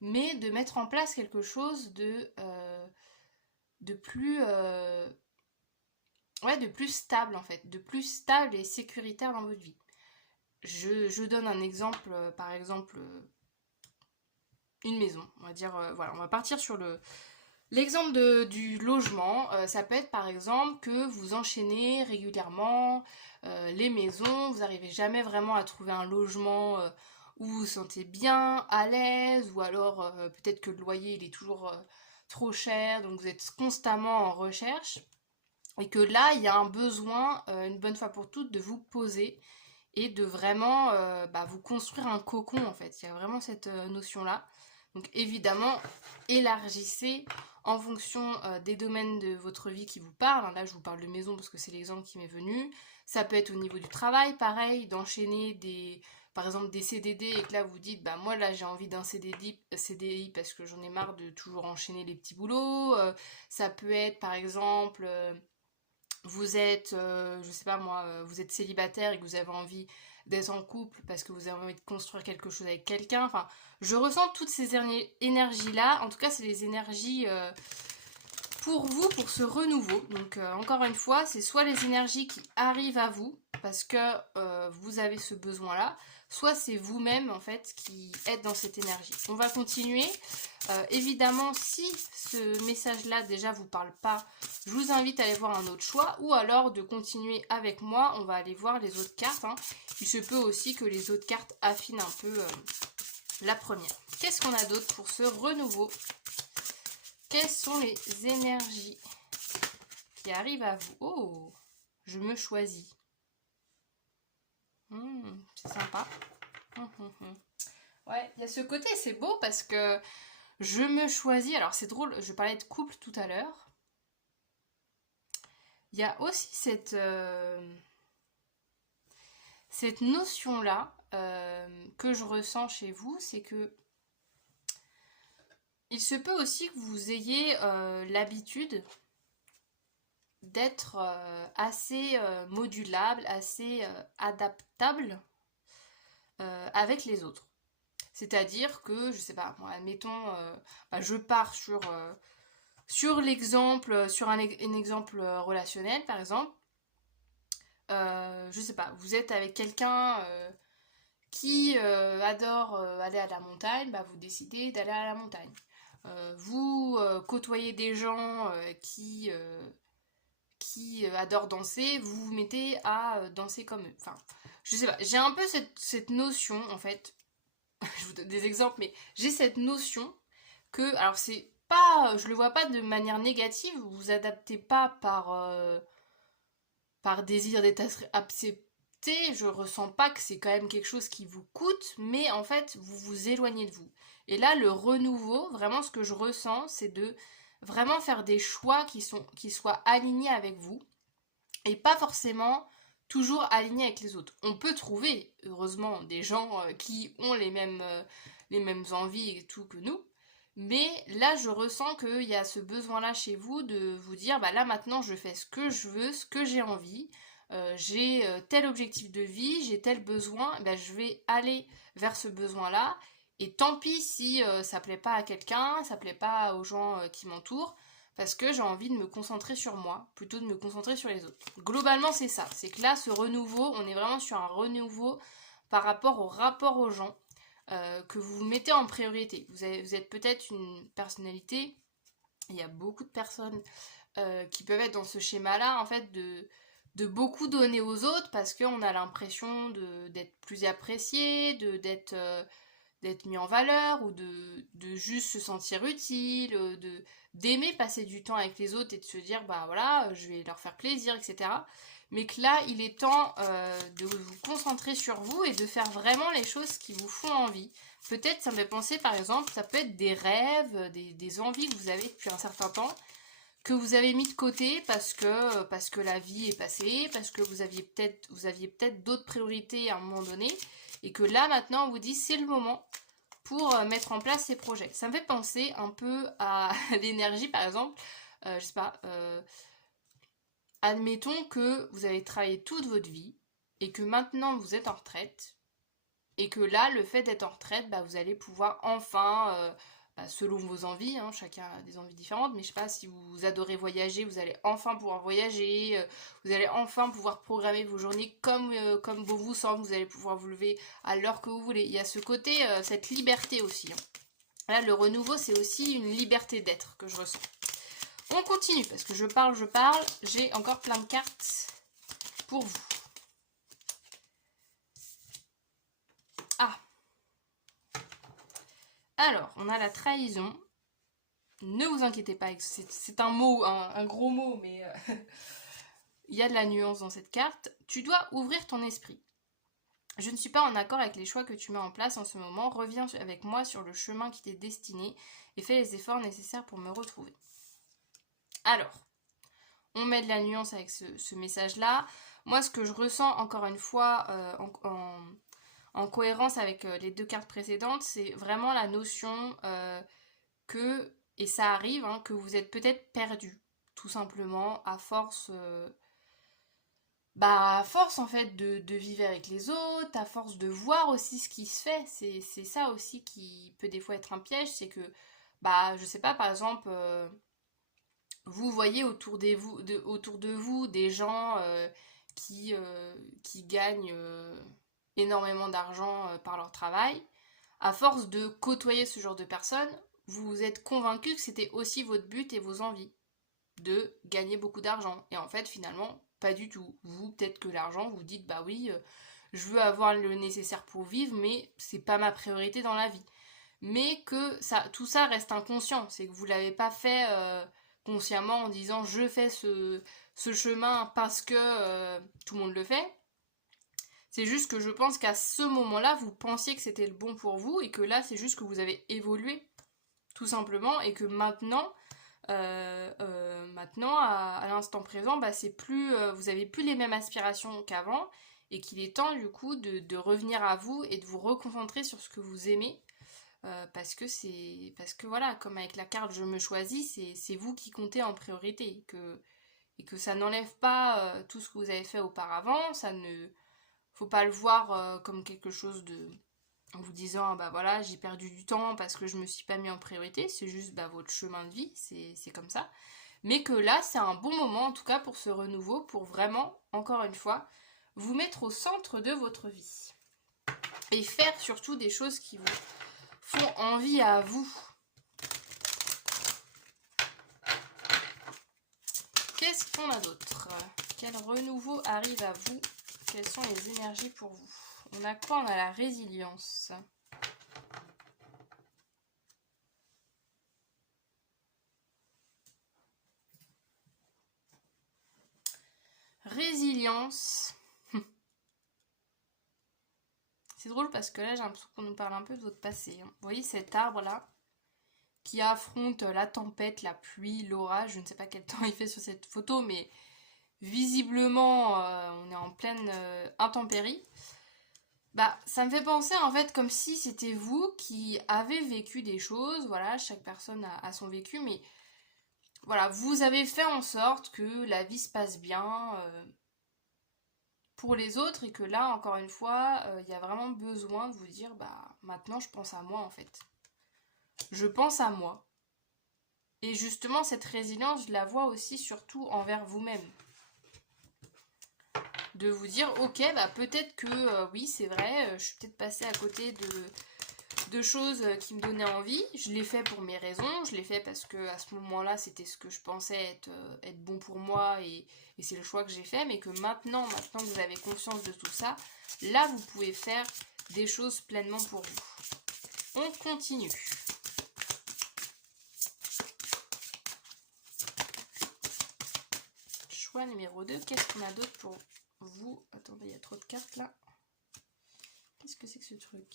mais de mettre en place quelque chose de plus de plus stable, en fait, de plus stable et sécuritaire dans votre vie. Je donne un exemple, par exemple, une maison, on va dire, voilà, on va partir sur l'exemple du logement. Ça peut être par exemple que vous enchaînez régulièrement les maisons, vous n'arrivez jamais vraiment à trouver un logement où vous vous sentez bien, à l'aise, ou alors peut-être que le loyer il est toujours trop cher, donc vous êtes constamment en recherche, et que là il y a un besoin, une bonne fois pour toutes, de vous poser et de vraiment vous construire un cocon, en fait. Il y a vraiment cette notion-là. Donc évidemment, élargissez en fonction des domaines de votre vie qui vous parlent. Là, je vous parle de maison parce que c'est l'exemple qui m'est venu. Ça peut être au niveau du travail, pareil, d'enchaîner par exemple des CDD, et que là vous dites, moi là j'ai envie d'un CDI parce que j'en ai marre de toujours enchaîner les petits boulots. Ça peut être par exemple... vous êtes, je sais pas moi, vous êtes célibataire et que vous avez envie d'être en couple parce que vous avez envie de construire quelque chose avec quelqu'un. Enfin, je ressens toutes ces énergies-là. En tout cas, c'est les énergies pour vous, pour ce renouveau. Donc, encore une fois, c'est soit les énergies qui arrivent à vous parce que vous avez ce besoin-là, soit c'est vous-même, en fait, qui êtes dans cette énergie. On va continuer. Évidemment, si ce message-là déjà vous parle pas, je vous invite à aller voir un autre choix, ou alors de continuer avec moi. On va aller voir les autres cartes. Il se peut aussi que les autres cartes affinent un peu la première. Qu'est-ce qu'on a d'autre pour ce renouveau? Quelles sont les énergies qui arrivent à vous? Oh, je me choisis. C'est sympa. Ouais, il y a ce côté, c'est beau parce que je me choisis. Alors c'est drôle, je parlais de couple tout à l'heure. Il y a aussi cette notion-là que je ressens chez vous, c'est que il se peut aussi que vous ayez l'habitude d'être assez modulable, assez adaptable avec les autres. C'est-à-dire que, je sais pas, moi, admettons, je pars sur Sur l'exemple, sur un exemple relationnel par exemple, je sais pas, vous êtes avec quelqu'un qui adore aller à la montagne, bah vous décidez d'aller à la montagne. Vous côtoyez des gens qui adorent danser, vous vous mettez à danser comme eux. Enfin, je sais pas, j'ai un peu cette notion en fait, je vous donne des exemples, mais j'ai cette notion que, alors c'est pas, je le vois pas de manière négative, vous vous adaptez pas par désir d'être accepté, je ressens pas que c'est quand même quelque chose qui vous coûte, mais en fait, vous vous éloignez de vous. Et là, le renouveau, vraiment ce que je ressens, c'est de vraiment faire des choix qui soient alignés avec vous et pas forcément toujours alignés avec les autres. On peut trouver, heureusement, des gens qui ont les mêmes envies et tout que nous, mais là, je ressens qu'il y a ce besoin-là chez vous de vous dire, bah là maintenant, je fais ce que je veux, ce que j'ai envie. J'ai tel objectif de vie, j'ai tel besoin, bah, je vais aller vers ce besoin-là. Et tant pis si ça plaît pas à quelqu'un, ça plaît pas aux gens qui m'entourent, parce que j'ai envie de me concentrer sur moi, plutôt de me concentrer sur les autres. Globalement, c'est ça. C'est que là, ce renouveau, on est vraiment sur un renouveau par rapport au rapport aux gens que vous vous mettez en priorité. Vous êtes peut-être une personnalité, il y a beaucoup de personnes qui peuvent être dans ce schéma-là, en fait, de beaucoup donner aux autres parce qu'on a l'impression d'être plus apprécié, d'être mis en valeur ou de juste se sentir utile, d'aimer passer du temps avec les autres et de se dire bah voilà, je vais leur faire plaisir, etc. Mais que là, il est temps de vous concentrer sur vous et de faire vraiment les choses qui vous font envie. Peut-être, ça me fait penser par exemple, ça peut être des rêves, des envies que vous avez depuis un certain temps, que vous avez mis de côté parce que la vie est passée, parce que vous aviez peut-être d'autres priorités à un moment donné, et que là maintenant on vous dit c'est le moment pour mettre en place ces projets. Ça me fait penser un peu à l'énergie par exemple, je sais pas, admettons que vous avez travaillé toute votre vie et que maintenant vous êtes en retraite et que là, le fait d'être en retraite, bah, vous allez pouvoir enfin, bah, selon vos envies, hein, chacun a des envies différentes, mais je sais pas, si vous adorez voyager, vous allez enfin pouvoir voyager, vous allez enfin pouvoir programmer vos journées comme bon vous semble, vous allez pouvoir vous lever à l'heure que vous voulez. Il y a ce côté, cette liberté aussi, hein. Là, le renouveau, c'est aussi une liberté d'être que je ressens. On continue, parce que je parle, j'ai encore plein de cartes pour vous. Ah, alors, on a la trahison. Ne vous inquiétez pas, c'est un mot, un gros mot, mais il y a de la nuance dans cette carte. Tu dois ouvrir ton esprit. Je ne suis pas en accord avec les choix que tu mets en place en ce moment. Reviens avec moi sur le chemin qui t'est destiné et fais les efforts nécessaires pour me retrouver. Alors, on met de la nuance avec ce message-là. Moi, ce que je ressens, encore une fois, en cohérence avec les deux cartes précédentes, c'est vraiment la notion que, et ça arrive, hein, que vous êtes peut-être perdu, tout simplement, à force en fait de vivre avec les autres, à force de voir aussi ce qui se fait. C'est ça aussi qui peut des fois être un piège, c'est que, bah, je sais pas, par exemple, vous voyez autour de vous des gens qui gagnent énormément d'argent par leur travail. À force de côtoyer ce genre de personnes, vous vous êtes convaincu que c'était aussi votre but et vos envies de gagner beaucoup d'argent. Et en fait, finalement, pas du tout. Vous, peut-être que l'argent, vous dites, bah oui, je veux avoir le nécessaire pour vivre, mais c'est pas ma priorité dans la vie. Mais que tout ça reste inconscient. C'est que vous l'avez pas fait consciemment en disant, je fais ce chemin parce que tout le monde le fait. C'est juste que je pense qu'à ce moment-là, vous pensiez que c'était le bon pour vous et que là, c'est juste que vous avez évolué, tout simplement, et que maintenant, à l'instant présent, bah, c'est plus, vous avez plus les mêmes aspirations qu'avant et qu'il est temps du coup de revenir à vous et de vous reconcentrer sur ce que vous aimez parce que voilà, comme avec la carte je me choisis, c'est vous qui comptez en priorité et que ça n'enlève pas tout ce que vous avez fait auparavant, ça ne faut pas le voir comme quelque chose en vous disant bah voilà, j'ai perdu du temps parce que je me suis pas mis en priorité, c'est juste bah, votre chemin de vie, c'est comme ça. Mais que là, c'est un bon moment en tout cas pour ce renouveau, pour vraiment, encore une fois, vous mettre au centre de votre vie. Et faire surtout des choses qui vous font envie à vous. Qu'est-ce qu'on a d'autre? Quel renouveau arrive à vous? Quelles sont les énergies pour vous? On a quoi? On a la résilience. Résilience. C'est drôle parce que là, j'ai l'impression qu'on nous parle un peu de votre passé. Vous voyez cet arbre-là qui affronte la tempête, la pluie, l'orage. Je ne sais pas quel temps il fait sur cette photo, mais visiblement, on est en pleine intempérie. Bah, ça me fait penser en fait comme si c'était vous qui avez vécu des choses. Voilà, chaque personne a son vécu, mais voilà, vous avez fait en sorte que la vie se passe bien pour les autres et que là, encore une fois, il y a vraiment besoin de vous dire, bah, maintenant je pense à moi en fait. Je pense à moi. Et justement, cette résilience, je la vois aussi surtout envers vous-même. De vous dire, ok, bah peut-être que oui, c'est vrai, je suis peut-être passée à côté de choses qui me donnaient envie. Je l'ai fait pour mes raisons, je l'ai fait parce que à ce moment-là, c'était ce que je pensais être bon pour moi et c'est le choix que j'ai fait. Mais que maintenant que vous avez conscience de tout ça, là, vous pouvez faire des choses pleinement pour vous. On continue. Choix numéro 2, qu'est-ce qu'on a d'autre pour vous? Attendez, il y a trop de cartes là. Qu'est-ce que c'est que ce truc?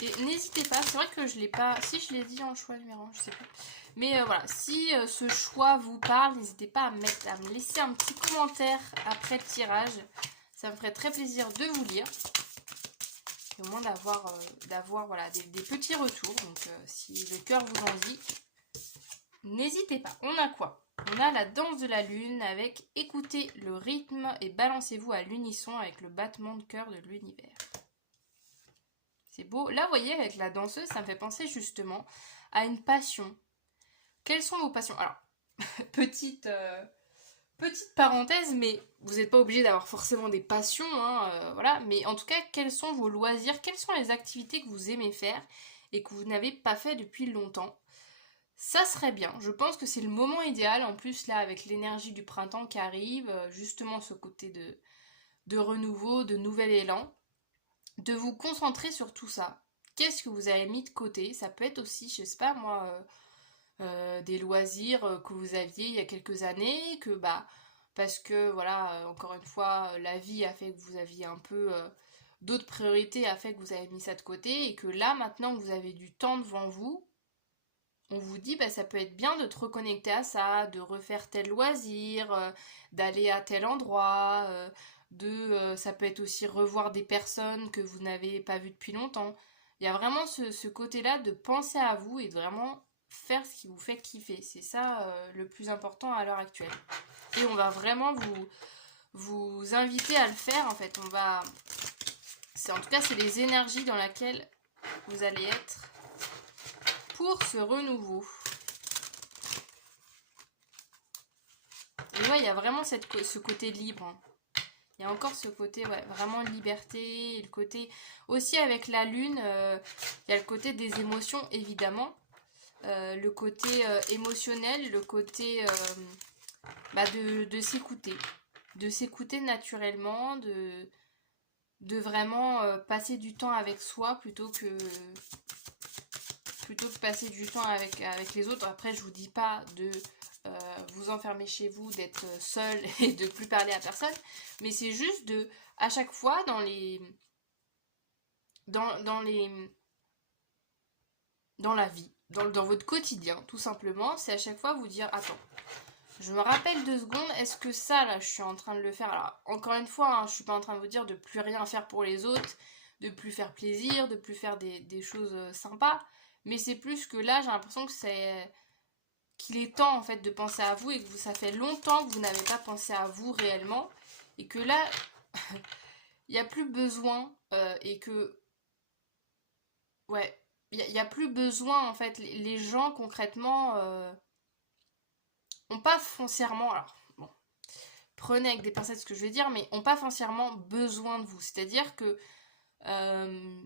Et n'hésitez pas, c'est vrai que je l'ai pas... Si, je l'ai dit en choix numéro 1, je sais plus. Mais voilà, si ce choix vous parle, n'hésitez pas à me laisser un petit commentaire après le tirage. Ça me ferait très plaisir de vous lire. Et au moins d'avoir voilà, des petits retours. Donc si le cœur vous en dit, n'hésitez pas. On a quoi? On a la danse de la lune avec écoutez le rythme et balancez-vous à l'unisson avec le battement de cœur de l'univers. C'est beau. Là, vous voyez, avec la danseuse, ça me fait penser justement à une passion. Quelles sont vos passions? Alors, petite parenthèse, mais vous n'êtes pas obligé d'avoir forcément des passions, hein, voilà. Mais en tout cas, quels sont vos loisirs? Quelles sont les activités que vous aimez faire et que vous n'avez pas fait depuis longtemps? Ça serait bien. Je pense que c'est le moment idéal. En plus, là, avec l'énergie du printemps qui arrive, justement ce côté de renouveau, de nouvel élan, de vous concentrer sur tout ça. Qu'est-ce que vous avez mis de côté? Ça peut être aussi, je sais pas moi, des loisirs que vous aviez il y a quelques années, que bah parce que voilà, encore une fois, la vie a fait que vous aviez un peu d'autres priorités, a fait que vous avez mis ça de côté, et que là maintenant que vous avez du temps devant vous, on vous dit bah ça peut être bien de te reconnecter à ça, de refaire tel loisir, d'aller à tel endroit, ça peut être aussi revoir des personnes que vous n'avez pas vues depuis longtemps. Il y a vraiment ce côté-là de penser à vous et de vraiment faire ce qui vous fait kiffer. C'est ça le plus important à l'heure actuelle. Et on va vraiment vous inviter à le faire en fait. En tout cas, c'est les énergies dans lesquelles vous allez être pour ce renouveau. Et ouais, il y a vraiment ce côté libre. Hein. Il y a encore ce côté, ouais, vraiment liberté. Et le côté aussi avec la lune, il y a le côté des émotions évidemment. Le côté émotionnel, le côté de s'écouter. De s'écouter naturellement, de vraiment passer du temps avec soi plutôt que passer du temps avec les autres. Après, je vous dis pas de vous enfermer chez vous, d'être seul et de plus parler à personne, mais c'est juste de, à chaque fois, dans la vie, dans votre quotidien, tout simplement, c'est à chaque fois vous dire, attends, je me rappelle 2 secondes, est-ce que ça, là, je suis en train de le faire? Alors, encore une fois, hein, je suis pas en train de vous dire de plus rien faire pour les autres, de plus faire plaisir, de plus faire des choses sympas, mais c'est plus que là, j'ai l'impression que qu'il est temps en fait de penser à vous et que ça fait longtemps que vous n'avez pas pensé à vous réellement et que là il n'y a plus besoin et que ouais, il n'y a plus besoin en fait. Les gens concrètement ont pas foncièrement, alors bon, prenez avec des pincettes ce que je vais dire, mais ont pas foncièrement besoin de vous. C'est-à-dire que euh,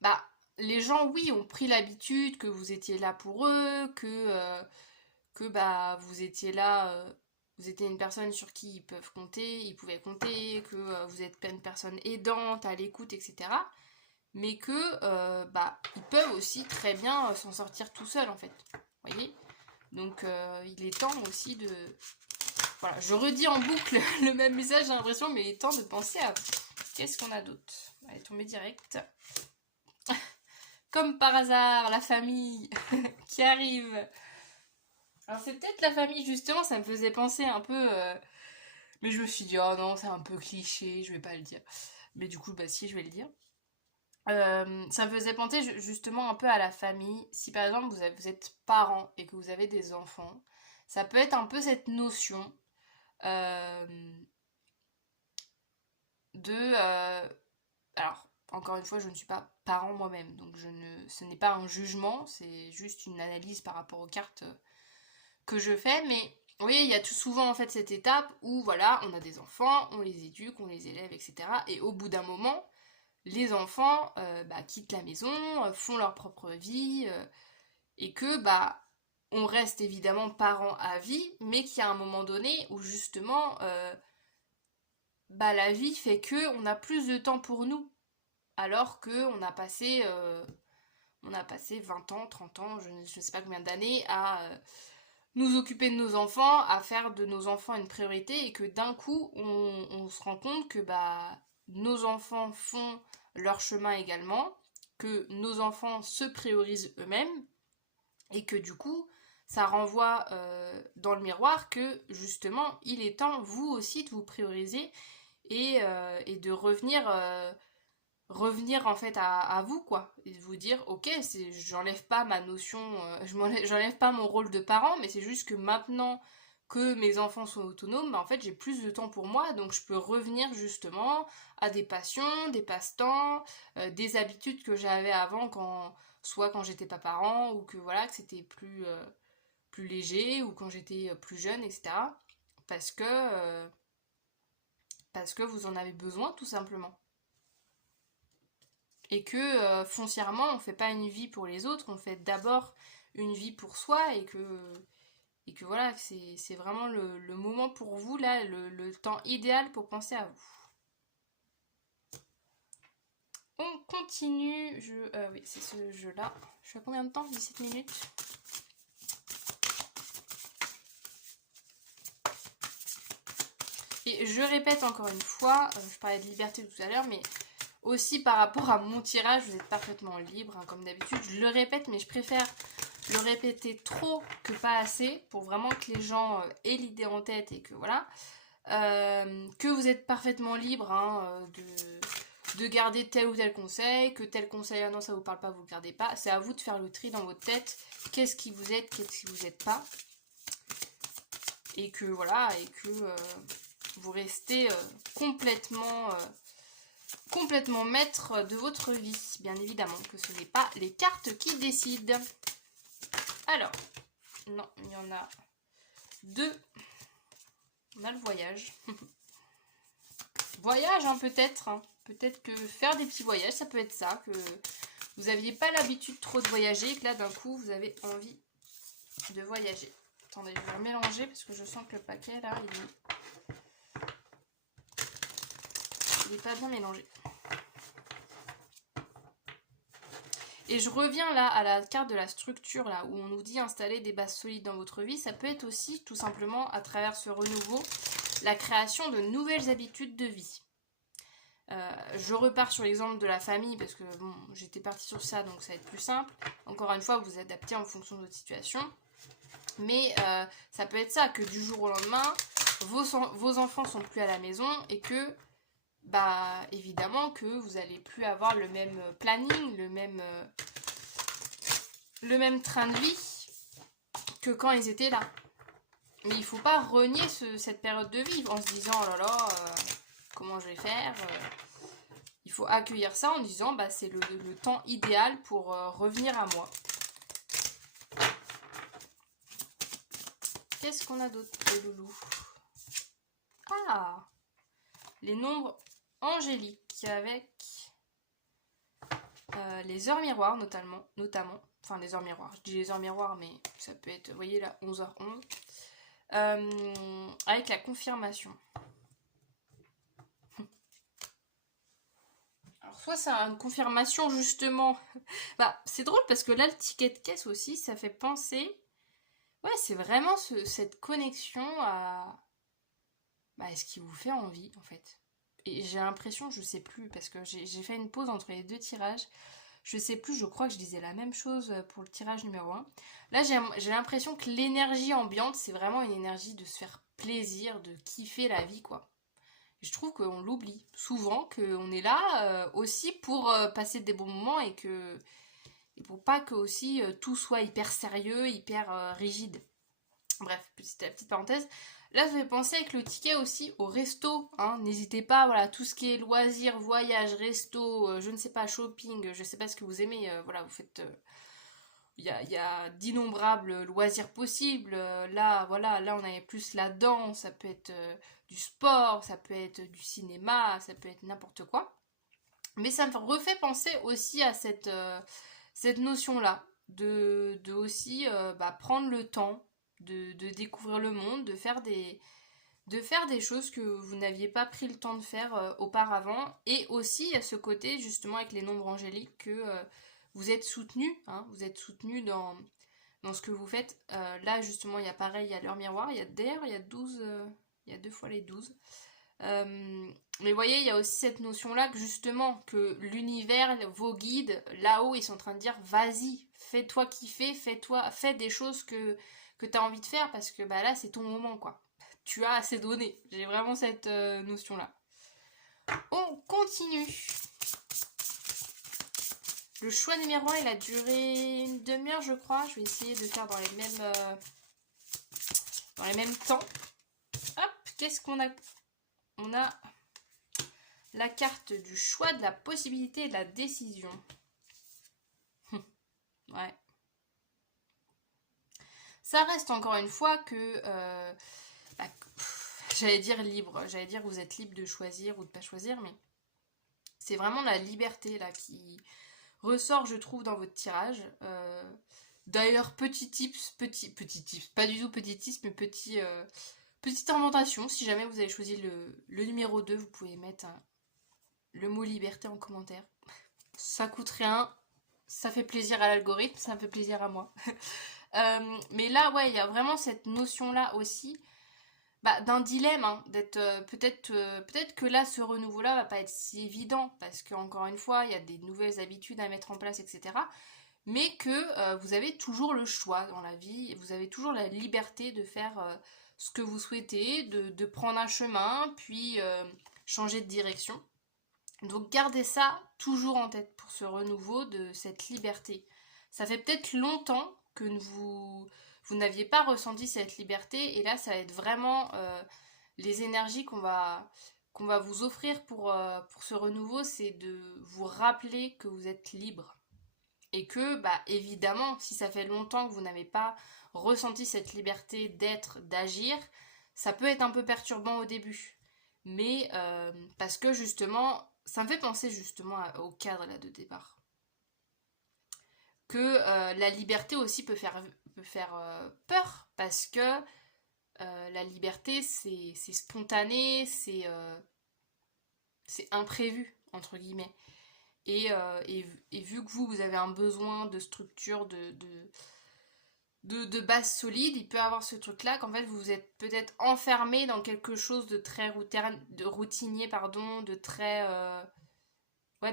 bah les gens oui ont pris l'habitude que vous étiez là pour eux, que bah vous étiez là, vous étiez une personne sur qui ils peuvent compter, ils pouvaient compter, que vous êtes pas une personne aidante, à l'écoute, etc. Mais que bah ils peuvent aussi très bien s'en sortir tout seuls en fait. Vous voyez? Donc il est temps aussi de. Voilà, je redis en boucle le même message, j'ai l'impression, mais il est temps de penser à. Qu'est-ce qu'on a d'autre? Allez, tomber direct. Comme par hasard, la famille qui arrive. Alors c'est peut-être la famille justement, ça me faisait penser un peu, mais je me suis dit oh non c'est un peu cliché, je vais pas le dire. Mais du coup bah si je vais le dire. Ça me faisait penser justement un peu à la famille. Si par exemple vous êtes parent et que vous avez des enfants, ça peut être un peu cette notion euh, de... alors encore une fois je ne suis pas parent moi-même, donc ce n'est pas un jugement, c'est juste une analyse par rapport aux cartes que je fais, mais oui, il y a tout souvent en fait cette étape où voilà, on a des enfants, on les éduque, on les élève, etc. Et au bout d'un moment, les enfants bah, quittent la maison, font leur propre vie, et que bah on reste évidemment parents à vie, mais qu'il y a un moment donné où justement bah la vie fait que on a plus de temps pour nous, alors que on a passé 20 ans, 30 ans, je ne sais pas combien d'années à nous occuper de nos enfants, à faire de nos enfants une priorité et que d'un coup on se rend compte que bah nos enfants font leur chemin également, que nos enfants se priorisent eux-mêmes et que du coup ça renvoie dans le miroir que justement il est temps vous aussi de vous prioriser et de revenir en fait à vous quoi et de vous dire ok j'enlève pas ma notion j'enlève pas mon rôle de parent mais c'est juste que maintenant que mes enfants sont autonomes bah, en fait j'ai plus de temps pour moi donc je peux revenir justement à des passions des passe-temps des habitudes que j'avais avant soit quand j'étais pas parent ou que voilà que c'était plus léger ou quand j'étais plus jeune etc parce que euh, parce que vous en avez besoin tout simplement et que foncièrement on fait pas une vie pour les autres, on fait d'abord une vie pour soi et que voilà, c'est vraiment le moment pour vous là, le temps idéal pour penser à vous. On continue, oui c'est ce jeu là. Je suis à combien de temps? 17 minutes. Et je répète encore une fois, je parlais de liberté tout à l'heure, mais aussi par rapport à mon tirage, vous êtes parfaitement libre, hein, comme d'habitude. Je le répète, mais je préfère le répéter trop que pas assez, pour vraiment que les gens aient l'idée en tête et que voilà. Que vous êtes parfaitement libre hein, de garder tel ou tel conseil, que tel conseil, ah non ça vous parle pas, vous le gardez pas. C'est à vous de faire le tri dans votre tête, qu'est-ce qui vous aide, qu'est-ce qui vous aide pas. Et que voilà, et que vous restez complètement maître de votre vie, bien évidemment, que ce n'est pas les cartes qui décident. Alors, non, il y en a deux. On a le voyage. Voyage, hein, peut-être. Hein. Peut-être que faire des petits voyages, ça peut être ça, que vous n'aviez pas l'habitude trop de voyager, et que là, d'un coup, vous avez envie de voyager. Attendez, je vais mélanger parce que je sens que le paquet, là, il est pas bien mélangé. Et je reviens là à la carte de la structure, là, où on nous dit installer des bases solides dans votre vie. Ça peut être aussi, tout simplement, à travers ce renouveau, la création de nouvelles habitudes de vie. Je repars sur l'exemple de la famille, parce que bon, j'étais partie sur ça, donc ça va être plus simple. Encore une fois, vous adaptez en fonction de votre situation. Mais ça peut être ça, que du jour au lendemain, vos enfants sont plus à la maison et que bah évidemment que vous allez plus avoir le même planning, le même train de vie que quand ils étaient là. Mais il faut pas renier cette période de vie en se disant oh là là, comment je vais faire il faut accueillir ça en disant bah c'est le temps idéal pour revenir à moi. Qu'est-ce qu'on a d'autre de loulou? Ah, les nombres angéliques avec les heures miroirs notamment. Enfin les heures miroirs, je dis les heures miroirs mais ça peut être, vous voyez là, 11h11. Avec la confirmation. Alors soit c'est une confirmation justement. Bah c'est drôle parce que là le ticket de caisse aussi ça fait penser. Ouais c'est vraiment cette connexion à ce qui vous fait envie en fait. Et j'ai l'impression, je sais plus, parce que j'ai fait une pause entre les deux tirages. Je sais plus, je crois que je disais la même chose pour le tirage numéro 1. Là, j'ai l'impression que l'énergie ambiante, c'est vraiment une énergie de se faire plaisir, de kiffer la vie, quoi. Et je trouve qu'on l'oublie souvent, qu'on est là aussi pour passer des bons moments et pour pas que aussi tout soit hyper sérieux, hyper rigide. Bref, petite parenthèse. Là, je vais penser avec le ticket aussi au resto. Hein. N'hésitez pas, voilà, tout ce qui est loisirs, voyage, resto, je ne sais pas, shopping, je ne sais pas ce que vous aimez. Voilà, vous faites. Il y a d'innombrables loisirs possibles. Là, voilà, là, on avait plus la danse, ça peut être du sport, ça peut être du cinéma, ça peut être n'importe quoi. Mais ça me refait penser aussi à cette notion-là, de aussi prendre le temps de découvrir le monde, de faire des choses que vous n'aviez pas pris le temps de faire auparavant. Et aussi à ce côté, justement, avec les nombres angéliques, que vous êtes soutenu, hein, vous êtes soutenu dans ce que vous faites. Là, justement, il y a pareil, il y a l'heure miroir, d'ailleurs, il y a 12, il y a 2 fois les 12. Mais vous voyez, il y a aussi cette notion-là que justement, que l'univers, vos guides, là-haut, ils sont en train de dire, vas-y, fais-toi kiffer, fais des choses que tu as envie de faire, parce que bah, là, c'est ton moment, quoi. Tu as assez donné. J'ai vraiment cette notion-là. On continue. Le choix numéro 1, il a duré une demi-heure, je crois. Je vais essayer de faire dans les mêmes temps. Hop, qu'est-ce qu'on a? On a la carte du choix, de la possibilité et de la décision. Ouais. Ça reste encore une fois que... j'allais dire libre. J'allais dire que vous êtes libre de choisir ou de pas choisir, mais c'est vraiment la liberté là qui ressort, je trouve, dans votre tirage. D'ailleurs, petit tips, pas du tout petit tips, mais petite inventation. Si jamais vous avez choisi le numéro 2, vous pouvez mettre le mot liberté en commentaire. Ça coûte rien, ça fait plaisir à l'algorithme, ça me fait plaisir à moi. Mais là, ouais, il y a vraiment cette notion-là aussi d'un dilemme, hein, d'être peut-être que là, ce renouveau-là va pas être si évident, parce qu'encore une fois, il y a des nouvelles habitudes à mettre en place, etc. Mais que vous avez toujours le choix dans la vie, et vous avez toujours la liberté de faire ce que vous souhaitez, de prendre un chemin, puis changer de direction. Donc gardez ça toujours en tête pour ce renouveau de cette liberté. Ça fait peut-être longtemps que vous n'aviez pas ressenti cette liberté, et là ça va être vraiment les énergies qu'on va vous offrir pour ce renouveau, c'est de vous rappeler que vous êtes libre. Et que, évidemment, si ça fait longtemps que vous n'avez pas ressenti cette liberté d'être, d'agir, ça peut être un peu perturbant au début. Mais parce que justement, ça me fait penser justement au cadre là de départ. Que la liberté aussi peut faire peur, parce que la liberté c'est spontané, c'est imprévu, entre guillemets. Et vu que vous avez un besoin de structure, de base solide, il peut avoir ce truc là qu'en fait vous êtes peut-être enfermé dans quelque chose de très routinier, de très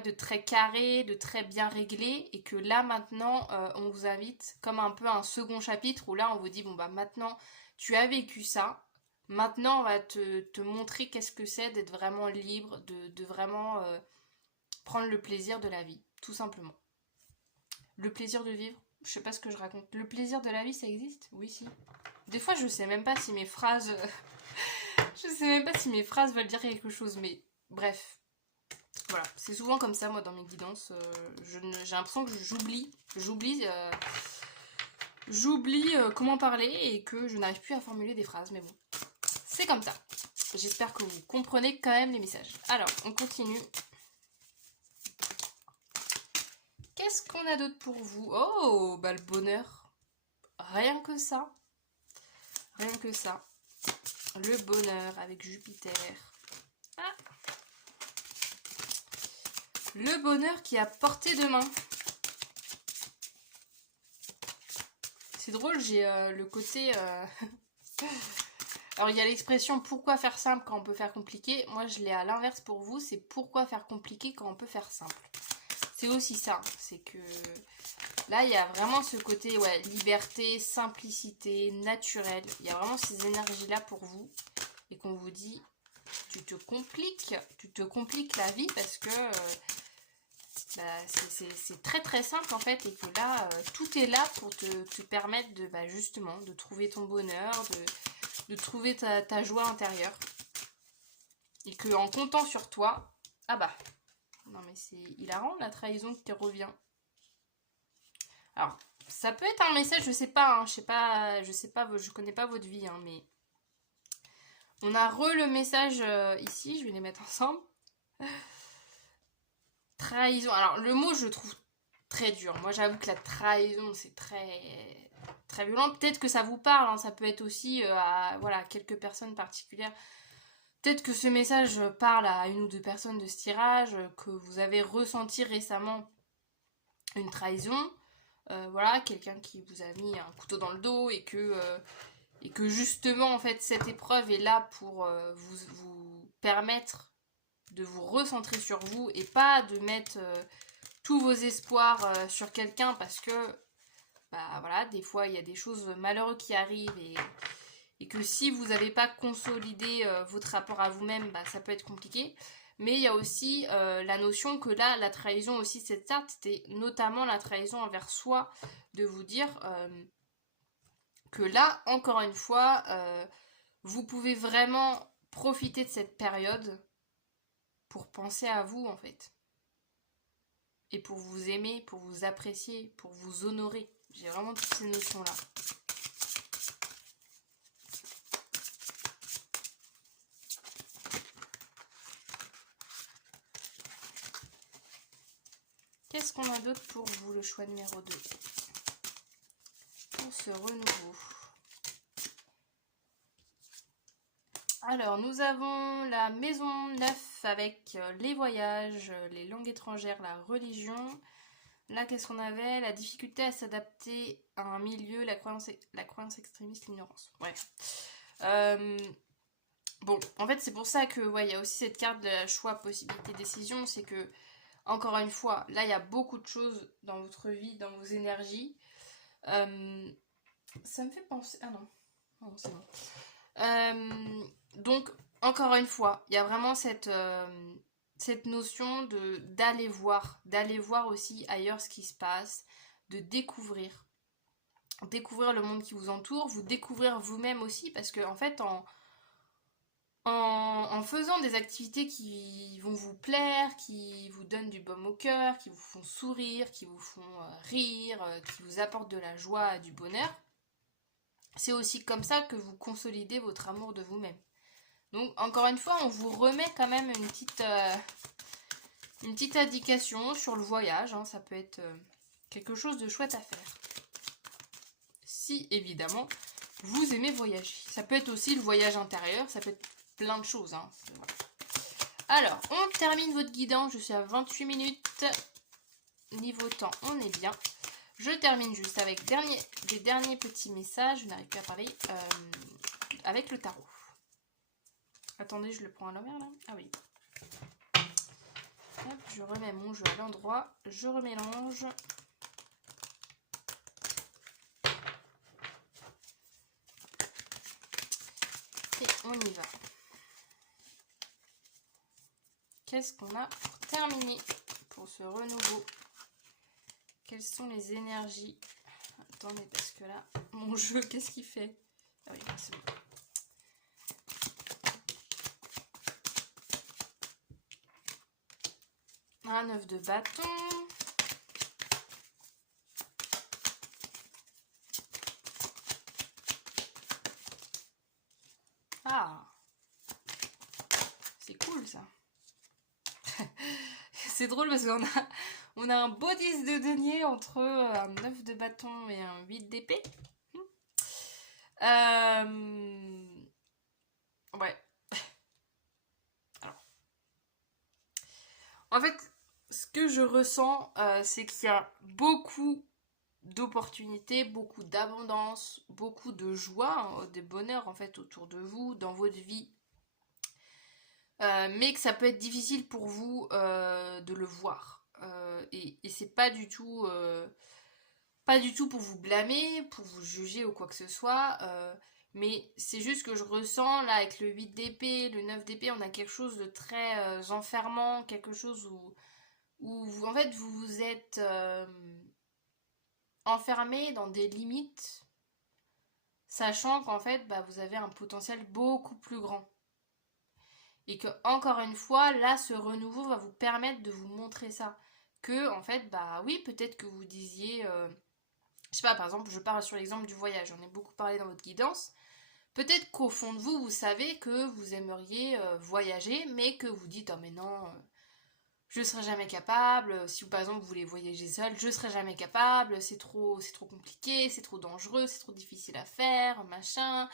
de très carré, de très bien réglé, et que là maintenant on vous invite comme un peu un second chapitre où là on vous dit bon maintenant tu as vécu ça, maintenant on va te montrer qu'est-ce que c'est d'être vraiment libre, de vraiment prendre le plaisir de la vie, tout simplement. Le plaisir de vivre, Je sais pas ce que je raconte. Le plaisir de la vie, ça existe? Oui, si. Des fois, je sais même pas si mes phrases... je sais même pas si mes phrases veulent dire quelque chose, mais bref. Voilà, c'est souvent comme ça, moi, dans mes guidances. J'ai l'impression que j'oublie comment parler et que je n'arrive plus à formuler des phrases, mais bon. C'est comme ça. J'espère que vous comprenez quand même les messages. Alors, on continue. Qu'est-ce qu'on a d'autre pour vous? Oh, bah le bonheur. Rien que ça. Rien que ça. Le bonheur avec Jupiter. Ah. Le bonheur qui est à portée de main. C'est drôle, j'ai le côté... Alors, il y a l'expression « pourquoi faire simple quand on peut faire compliqué ?» Moi, je l'ai à l'inverse pour vous, c'est « pourquoi faire compliqué quand on peut faire simple ?» C'est aussi ça, c'est que... Là, il y a vraiment ce côté ouais, liberté, simplicité, naturel. Il y a vraiment ces énergies-là pour vous. Et qu'on vous dit, tu te compliques la vie parce que c'est très très simple en fait. Et que là, tout est là pour te permettre de justement de trouver ton bonheur, de trouver ta joie intérieure. Et que en comptant sur toi, ah bah, non mais c'est hilarant la trahison qui revient. Alors, ça peut être un message, je sais pas, je connais pas votre vie, hein, mais on a le message ici, je vais les mettre ensemble. Trahison. Alors, le mot, je le trouve très dur. Moi, j'avoue que la trahison, c'est très, très violent. Peut-être que ça vous parle, hein, ça peut être aussi à voilà, quelques personnes particulières. Peut-être que ce message parle à une ou deux personnes de ce tirage, que vous avez ressenti récemment une trahison. Voilà, quelqu'un qui vous a mis un couteau dans le dos et que justement, en fait, cette épreuve est là pour vous permettre de vous recentrer sur vous et pas de mettre tous vos espoirs sur quelqu'un parce que, bah voilà, des fois, il y a des choses malheureuses qui arrivent et que si vous n'avez pas consolidé votre rapport à vous-même, bah, ça peut être compliqué. Mais il y a aussi la notion que là, la trahison aussi, cette carte, c'était notamment la trahison envers soi, de vous dire que là, encore une fois, vous pouvez vraiment profiter de cette période pour penser à vous, en fait. Et pour vous aimer, pour vous apprécier, pour vous honorer. J'ai vraiment toutes ces notions-là. Qu'est-ce qu'on a d'autre pour vous, le choix numéro 2? Pour ce renouveau. Alors, nous avons la maison 9 avec les voyages, les langues étrangères, la religion. Là, qu'est-ce qu'on avait? La difficulté à s'adapter à un milieu, la croyance extrémiste, l'ignorance. Ouais. Bon, en fait, c'est pour ça que, ouais, il y a aussi cette carte de la choix, possibilité, décision. C'est que, encore une fois, là, il y a beaucoup de choses dans votre vie, dans vos énergies. Ça me fait penser... Ah non. Non, c'est bon. Donc, encore une fois, il y a vraiment cette notion d'aller voir aussi ailleurs ce qui se passe, de découvrir le monde qui vous entoure, vous découvrir vous-même aussi, parce que en fait, en faisant des activités qui vont vous plaire, qui vous donnent du baume au cœur, qui vous font sourire, qui vous font rire, qui vous apportent de la joie, du bonheur, c'est aussi comme ça que vous consolidez votre amour de vous-même. Donc, encore une fois, on vous remet quand même une petite indication sur le voyage. Hein. Ça peut être quelque chose de chouette à faire. Si, évidemment, vous aimez voyager. Ça peut être aussi le voyage intérieur. Ça peut être plein de choses. Hein. Voilà. Alors, on termine votre guidance. Je suis à 28 minutes. Niveau temps, on est bien. Je termine juste avec des derniers petits messages. Je n'arrive plus à parler. Avec le tarot. Attendez, je le prends à l'envers là. Ah oui. Hop, je remets mon jeu à l'endroit. Je remélange. Et on y va. Qu'est-ce qu'on a pour terminer pour ce renouveau? Quelles sont les énergies Attendez, parce que là, mon jeu, qu'est-ce qu'il fait? Ah oui, c'est bon. Un 9 de bâton. Ah, c'est cool ça. C'est drôle parce on a un beau 10 de denier entre un 9 de bâton et un 8 d'épée. Ouais. Alors. En fait, ce que je ressens, c'est qu'il y a beaucoup d'opportunités, beaucoup d'abondance, beaucoup de joie, de bonheur en fait autour de vous, dans votre vie. Mais que ça peut être difficile pour vous de le voir. Et c'est pas du tout pour vous blâmer, pour vous juger ou quoi que ce soit. Mais c'est juste que je ressens là avec le 8 d'épée, le 9 d'épée, on a quelque chose de très enfermant, quelque chose où en fait vous vous êtes enfermé dans des limites, sachant qu'en fait bah, vous avez un potentiel beaucoup plus grand. Et que, encore une fois, là, ce renouveau va vous permettre de vous montrer ça. Que, en fait, bah oui, peut-être que vous disiez, je sais pas, par exemple, je parle sur l'exemple du voyage, j'en ai beaucoup parlé dans votre guidance. Peut-être qu'au fond de vous, vous savez que vous aimeriez voyager, mais que vous dites, oh mais non, je serai jamais capable. Si par exemple vous voulez voyager seul, je serai jamais capable, c'est trop compliqué, c'est trop dangereux, c'est trop difficile à faire, machin.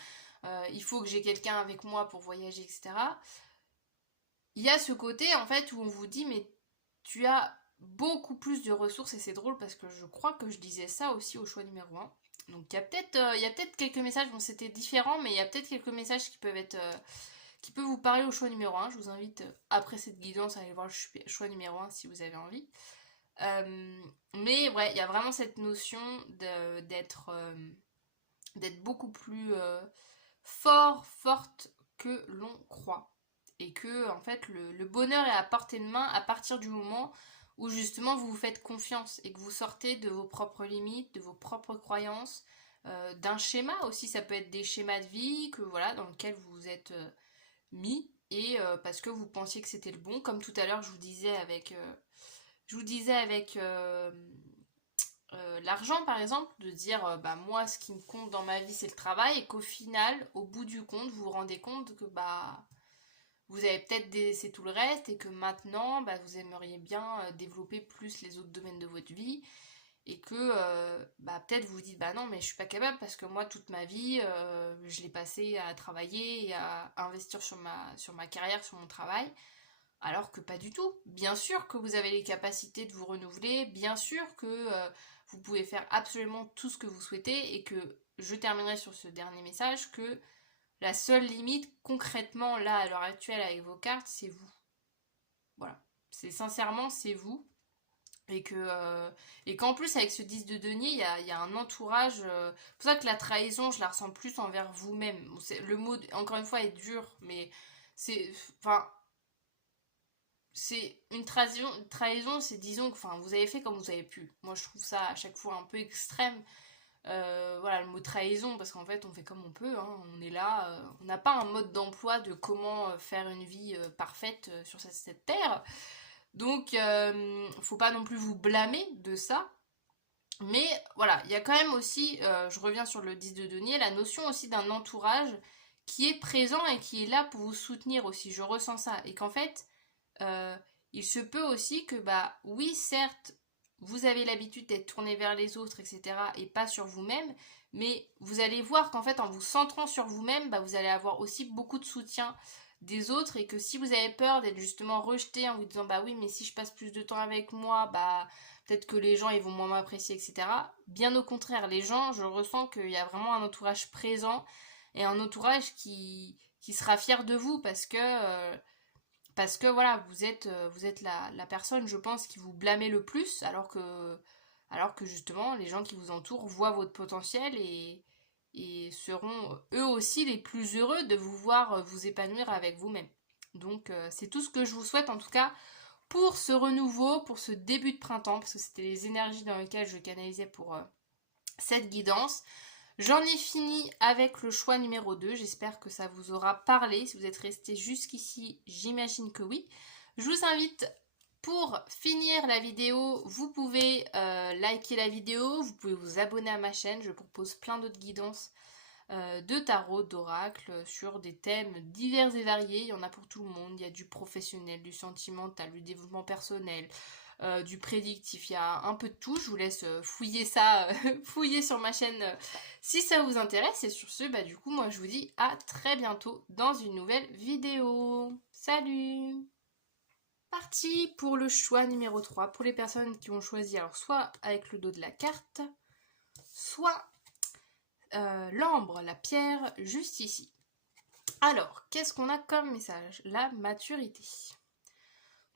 Il faut que j'ai quelqu'un avec moi pour voyager, etc. Il y a ce côté en fait où on vous dit mais tu as beaucoup plus de ressources et c'est drôle parce que je crois que je disais ça aussi au choix numéro un. Donc il y a peut-être quelques messages, bon c'était différent mais il y a peut-être quelques messages qui peuvent être qui peuvent vous parler au choix numéro un. Je vous invite après cette guidance à aller voir le choix numéro un si vous avez envie. Mais ouais, il y a vraiment cette notion d'être beaucoup plus forte que l'on croit et que en fait le bonheur est à portée de main à partir du moment où justement vous vous faites confiance et que vous sortez de vos propres limites, de vos propres croyances, d'un schéma aussi, ça peut être des schémas de vie que voilà dans lequel vous vous êtes mis et parce que vous pensiez que c'était le bon, comme tout à l'heure je vous disais avec l'argent par exemple, de dire bah moi ce qui me compte dans ma vie c'est le travail et qu'au final, au bout du compte, vous vous rendez compte que bah vous avez peut-être délaissé tout le reste et que maintenant bah, vous aimeriez bien développer plus les autres domaines de votre vie et que bah, peut-être vous vous dites bah non mais je suis pas capable parce que moi toute ma vie je l'ai passé à travailler et à investir sur ma carrière, sur mon travail alors que pas du tout. Bien sûr que vous avez les capacités de vous renouveler, bien sûr que vous pouvez faire absolument tout ce que vous souhaitez et que je terminerai sur ce dernier message que la seule limite concrètement là à l'heure actuelle avec vos cartes c'est vous. Voilà. C'est sincèrement c'est vous. Et qu'en plus avec ce 10 de denier il y a un entourage c'est pour ça que la trahison je la ressens plus envers vous-même. Bon, le mot encore une fois est dur mais c'est enfin c'est une trahison, c'est disons que enfin, vous avez fait comme vous avez pu. Moi je trouve ça à chaque fois un peu extrême. Voilà le mot trahison parce qu'en fait on fait comme on peut, hein. On est là, on n'a pas un mode d'emploi de comment faire une vie parfaite sur cette terre. Donc faut pas non plus vous blâmer de ça. Mais voilà, il y a quand même aussi, je reviens sur le 10 de denier, la notion aussi d'un entourage qui est présent et qui est là pour vous soutenir aussi. Je ressens ça. Et qu'en fait, euh, il se peut aussi que, bah oui, certes, vous avez l'habitude d'être tourné vers les autres, etc., et pas sur vous-même, mais vous allez voir qu'en fait, en vous centrant sur vous-même, bah, vous allez avoir aussi beaucoup de soutien des autres, et que si vous avez peur d'être justement rejeté en vous disant, bah oui, mais si je passe plus de temps avec moi, bah peut-être que les gens ils vont moins m'apprécier, etc. Bien au contraire, les gens, je ressens qu'il y a vraiment un entourage présent, et un entourage qui sera fier de vous, parce que voilà, vous êtes la personne, je pense, qui vous blâmez le plus, alors que justement, les gens qui vous entourent voient votre potentiel et seront eux aussi les plus heureux de vous voir vous épanouir avec vous-même. Donc c'est tout ce que je vous souhaite en tout cas pour ce renouveau, pour ce début de printemps, parce que c'était les énergies dans lesquelles je canalisais cette guidance. J'en ai fini avec le choix numéro 2. J'espère que ça vous aura parlé. Si vous êtes resté jusqu'ici, j'imagine que oui. Je vous invite, pour finir la vidéo, vous pouvez liker la vidéo, vous pouvez vous abonner à ma chaîne. Je propose plein d'autres guidances de tarot, d'oracle, sur des thèmes divers et variés. Il y en a pour tout le monde. Il y a du professionnel, du sentimental, du développement personnel, du prédictif. Il y a un peu de tout. Je vous laisse fouiller ça, fouiller sur ma chaîne si ça vous intéresse. Et sur ce, bah, du coup, moi je vous dis à très bientôt dans une nouvelle vidéo. Salut! Parti pour le choix numéro 3. Pour les personnes qui ont choisi, alors soit avec le dos de la carte, soit l'ambre, la pierre, juste ici. Alors, qu'est-ce qu'on a comme message? La maturité.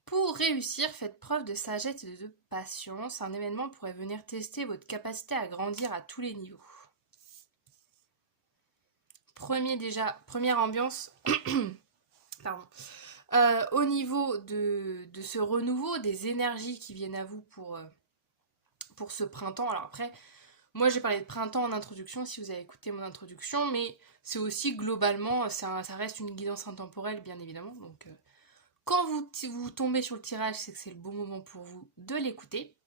Pour réussir, faiite preuve de sagesse et de patience. Un événement pourrait venir tester votre capacité à grandir à tous les niveaux. Première ambiance. Pardon. Au niveau de ce renouveau, des énergies qui viennent à vous pour ce printemps. Alors après, moi j'ai parlé de printemps en introduction, si vous avez écouté mon introduction, mais c'est aussi globalement, ça reste une guidance intemporelle bien évidemment. Donc quand vous tombez sur le tirage, c'est que c'est le bon moment pour vous de l'écouter.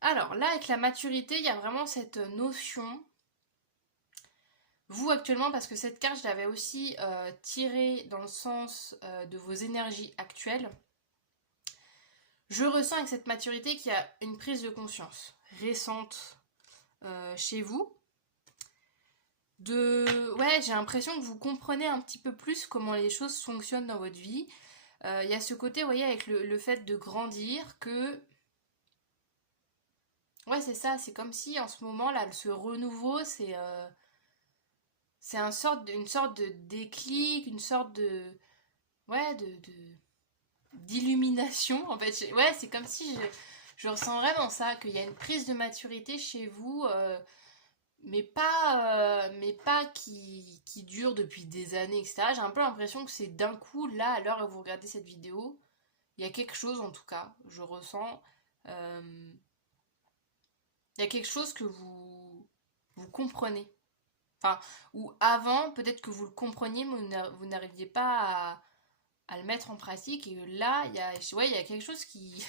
Alors là, avec la maturité, il y a vraiment cette notion. Vous actuellement, parce que cette carte, je l'avais aussi tirée dans le sens de vos énergies actuelles. Je ressens avec cette maturité qu'il y a une prise de conscience récente chez vous. Ouais, j'ai l'impression que vous comprenez un petit peu plus comment les choses fonctionnent dans votre vie. Il y a ce côté, vous voyez, avec le fait de grandir que... Ouais, c'est ça, c'est comme si en ce moment, là, ce renouveau, c'est une sorte de déclic, une sorte de... Ouais, d'illumination, en fait. Ouais, c'est comme si je ressens vraiment ça, qu'il y a une prise de maturité chez vous, mais pas qui dure depuis des années, etc. J'ai un peu l'impression que c'est d'un coup, là, à l'heure où vous regardez cette vidéo, il y a quelque chose, en tout cas, je ressens. Il y a quelque chose que vous comprenez. Enfin, ou avant, peut-être que vous le compreniez, mais vous n'arriviez pas à le mettre en pratique. Et là, il y a quelque chose qui...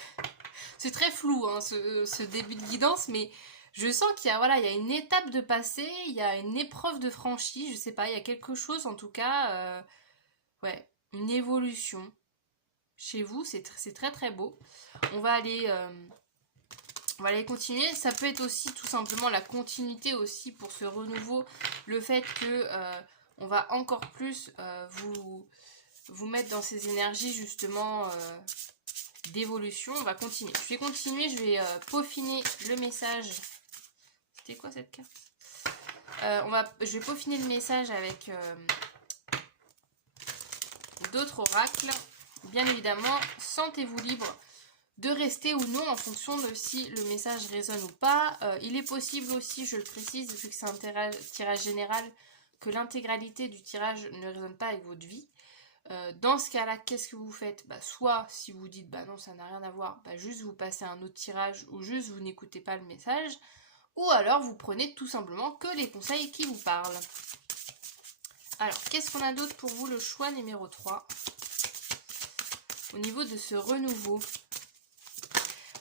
C'est très flou, hein, ce début de guidance, mais je sens qu'il y a, voilà, il y a une étape de passé, il y a une épreuve de franchie, je sais pas, il y a quelque chose, en tout cas, ouais, une évolution chez vous, c'est très très beau. On va aller... On va aller continuer. Ça peut être aussi tout simplement la continuité aussi pour ce renouveau. Le fait que on va encore plus vous mettre dans ces énergies justement d'évolution. On va continuer. Je vais continuer. Je vais peaufiner le message. C'était quoi cette carte? Je vais peaufiner le message avec d'autres oracles. Bien évidemment, sentez-vous libre de rester ou non en fonction de si le message résonne ou pas. Il est possible aussi, je le précise, vu que c'est un tirage général, que l'intégralité du tirage ne résonne pas avec votre vie. Dans ce cas-là, qu'est-ce que vous faites? Soit si vous dites bah non, ça n'a rien à voir, juste vous passez un autre tirage ou juste vous n'écoutez pas le message. Ou alors vous prenez tout simplement que les conseils qui vous parlent. Alors, qu'est-ce qu'on a d'autre pour vous? Le choix numéro 3. Au niveau de ce renouveau.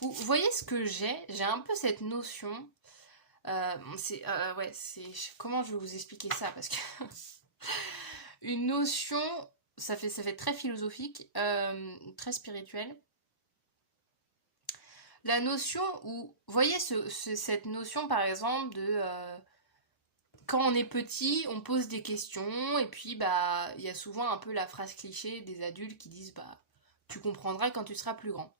Vous voyez ce que j'ai un peu cette notion. Comment je vais vous expliquer ça? Parce que une notion, ça fait très philosophique, très spirituel. La notion où, vous voyez cette notion par exemple de quand on est petit, on pose des questions et puis bah il y a souvent un peu la phrase cliché des adultes qui disent bah tu comprendras quand tu seras plus grand.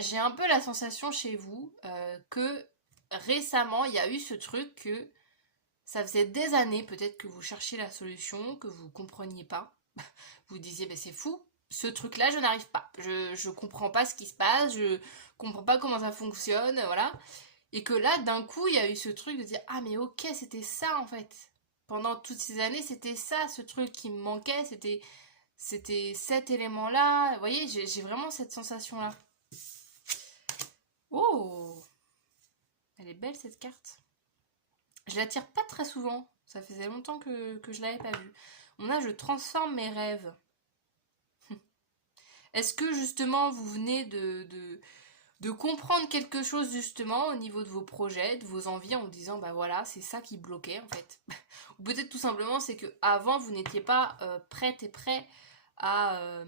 J'ai un peu la sensation chez vous que récemment, il y a eu ce truc que ça faisait des années peut-être que vous cherchiez la solution, que vous ne compreniez pas. Vous disiez, c'est fou, ce truc-là, je n'arrive pas. Je comprends pas ce qui se passe, je comprends pas comment ça fonctionne, voilà. Et que là, d'un coup, il y a eu ce truc de dire, ah mais ok, c'était ça en fait. Pendant toutes ces années, c'était ça, ce truc qui me manquait, c'était cet élément-là. Vous voyez, j'ai vraiment cette sensation-là. Oh, elle est belle cette carte. Je la tire pas très souvent. Ça faisait longtemps que je l'avais pas vue. On a je transforme mes rêves. Est-ce que justement vous venez de comprendre quelque chose justement au niveau de vos projets, de vos envies en vous disant bah voilà c'est ça qui bloquait en fait. Ou peut-être tout simplement c'est que avant vous n'étiez pas prête et prêt à,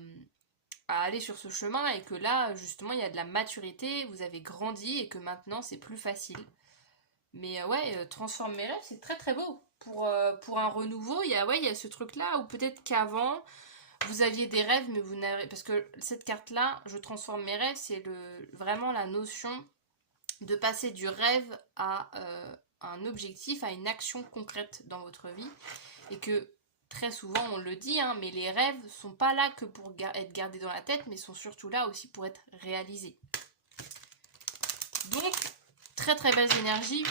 à aller sur ce chemin et que là justement il y a de la maturité, vous avez grandi et que maintenant c'est plus facile. Mais ouais, transformer mes rêves c'est très très beau. Pour un renouveau, il y a ce truc là ou peut-être qu'avant vous aviez des rêves, mais vous n'avez... Parce que cette carte-là, je transforme mes rêves, c'est vraiment la notion de passer du rêve à un objectif, à une action concrète dans votre vie. Et que très souvent, on le dit, hein, mais les rêves sont pas là que pour être gardés dans la tête, mais sont surtout là aussi pour être réalisés. Donc, très très belles énergies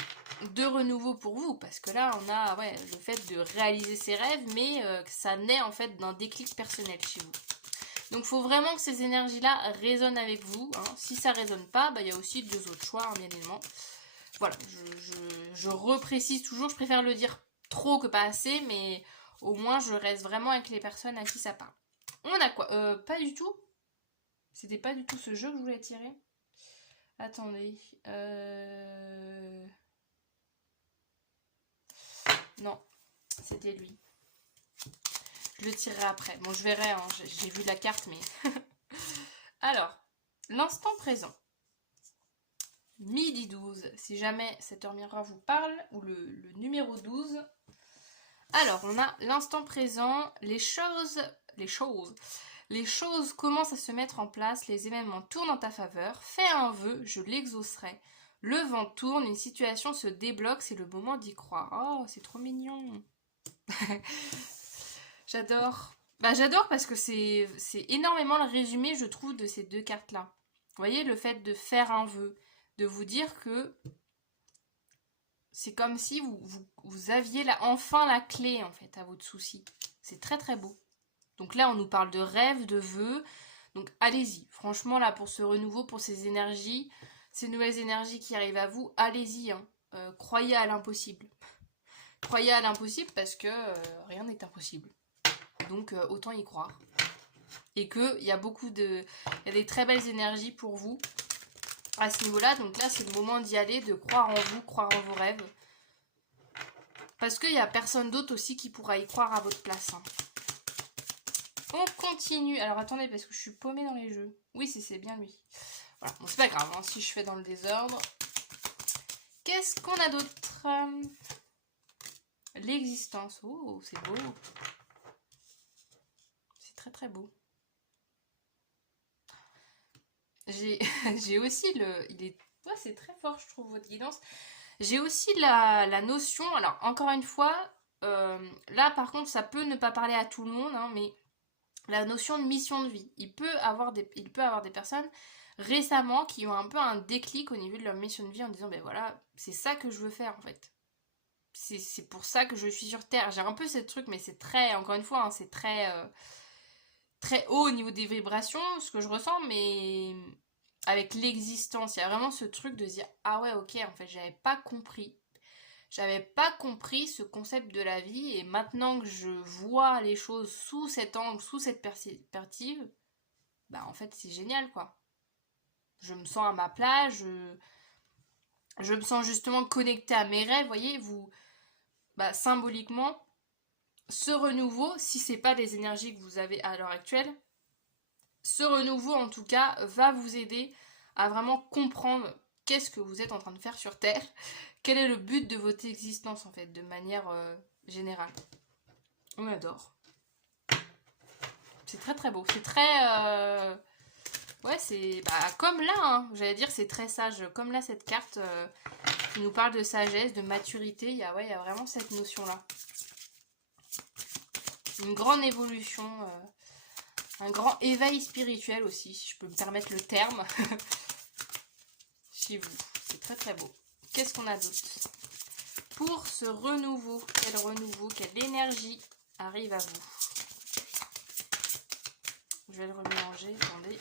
de renouveau pour vous, parce que là on a le fait de réaliser ses rêves, mais ça naît en fait d'un déclic personnel chez vous. Donc il faut vraiment que ces énergies là résonnent avec vous, hein. Si ça résonne pas, il y a aussi deux autres choix, hein, bien évidemment. Voilà, je reprécise toujours, je préfère le dire trop que pas assez, mais au moins je reste vraiment avec les personnes à qui ça parle. On a quoi pas du tout. C'était pas du tout ce jeu que je voulais tirer. Attendez. Non, c'était lui. Je le tirerai après. Bon, je verrai, hein, j'ai vu la carte, mais... Alors, l'instant présent. Midi 12, si jamais cette heure miroir vous parle, ou le numéro 12. Alors, on a l'instant présent, les choses commencent à se mettre en place, les événements tournent en ta faveur, fais un vœu, je l'exaucerai. Le vent tourne, une situation se débloque, c'est le moment d'y croire. Oh, c'est trop mignon. J'adore. J'adore parce que c'est énormément le résumé, je trouve, de ces deux cartes-là. Vous voyez, le fait de faire un vœu, de vous dire que c'est comme si vous aviez enfin la clé, en fait, à votre souci. C'est très très beau. Donc là, on nous parle de rêve, de vœux. Donc allez-y. Franchement, là, pour ce renouveau, pour ces énergies, ces nouvelles énergies qui arrivent à vous, allez-y. Hein. Croyez à l'impossible. Croyez à l'impossible parce que rien n'est impossible. Donc autant y croire. Et qu'il y a il y a des très belles énergies pour vous à ce niveau-là. Donc là, c'est le moment d'y aller, de croire en vous, croire en vos rêves. Parce qu'il n'y a personne d'autre aussi qui pourra y croire à votre place. Hein. On continue. Alors attendez, parce que je suis paumée dans les jeux. Oui, c'est bien lui. Voilà, bon, c'est pas grave, hein, si je fais dans le désordre. Qu'est-ce qu'on a d'autre? L'existence. Oh, c'est beau. C'est très très beau. J'ai aussi ouais, c'est très fort, je trouve, votre guidance. J'ai aussi la notion, alors encore une fois, là par contre, ça peut ne pas parler à tout le monde, hein, mais la notion de mission de vie. Il peut avoir des personnes récemment qui ont un peu un déclic au niveau de leur mission de vie en disant, ben voilà, c'est ça que je veux faire en fait. C'est pour ça que je suis sur Terre. J'ai un peu ce truc, mais c'est très, encore une fois, hein, c'est très... très haut au niveau des vibrations, ce que je ressens, mais avec l'existence, il y a vraiment ce truc de se dire ah ouais, ok, en fait, j'avais pas compris. J'avais pas compris ce concept de la vie et maintenant que je vois les choses sous cet angle, sous cette perspective, en fait, c'est génial quoi. Je me sens à ma place, je me sens justement connectée à mes rêves, voyez, symboliquement, ce renouveau, si c'est pas les énergies que vous avez à l'heure actuelle, ce renouveau, en tout cas, va vous aider à vraiment comprendre qu'est-ce que vous êtes en train de faire sur Terre, quel est le but de votre existence, en fait, de manière générale. On adore. C'est très très beau. C'est très... Ouais, c'est... comme là, hein, j'allais dire, c'est très sage. Comme là, cette carte qui nous parle de sagesse, de maturité, il y a vraiment cette notion-là. Une grande évolution... un grand éveil spirituel aussi, si je peux me permettre le terme, chez vous. C'est très très beau. Qu'est-ce qu'on a d'autre? Pour ce renouveau, quelle énergie arrive à vous? Je vais le remélanger, attendez.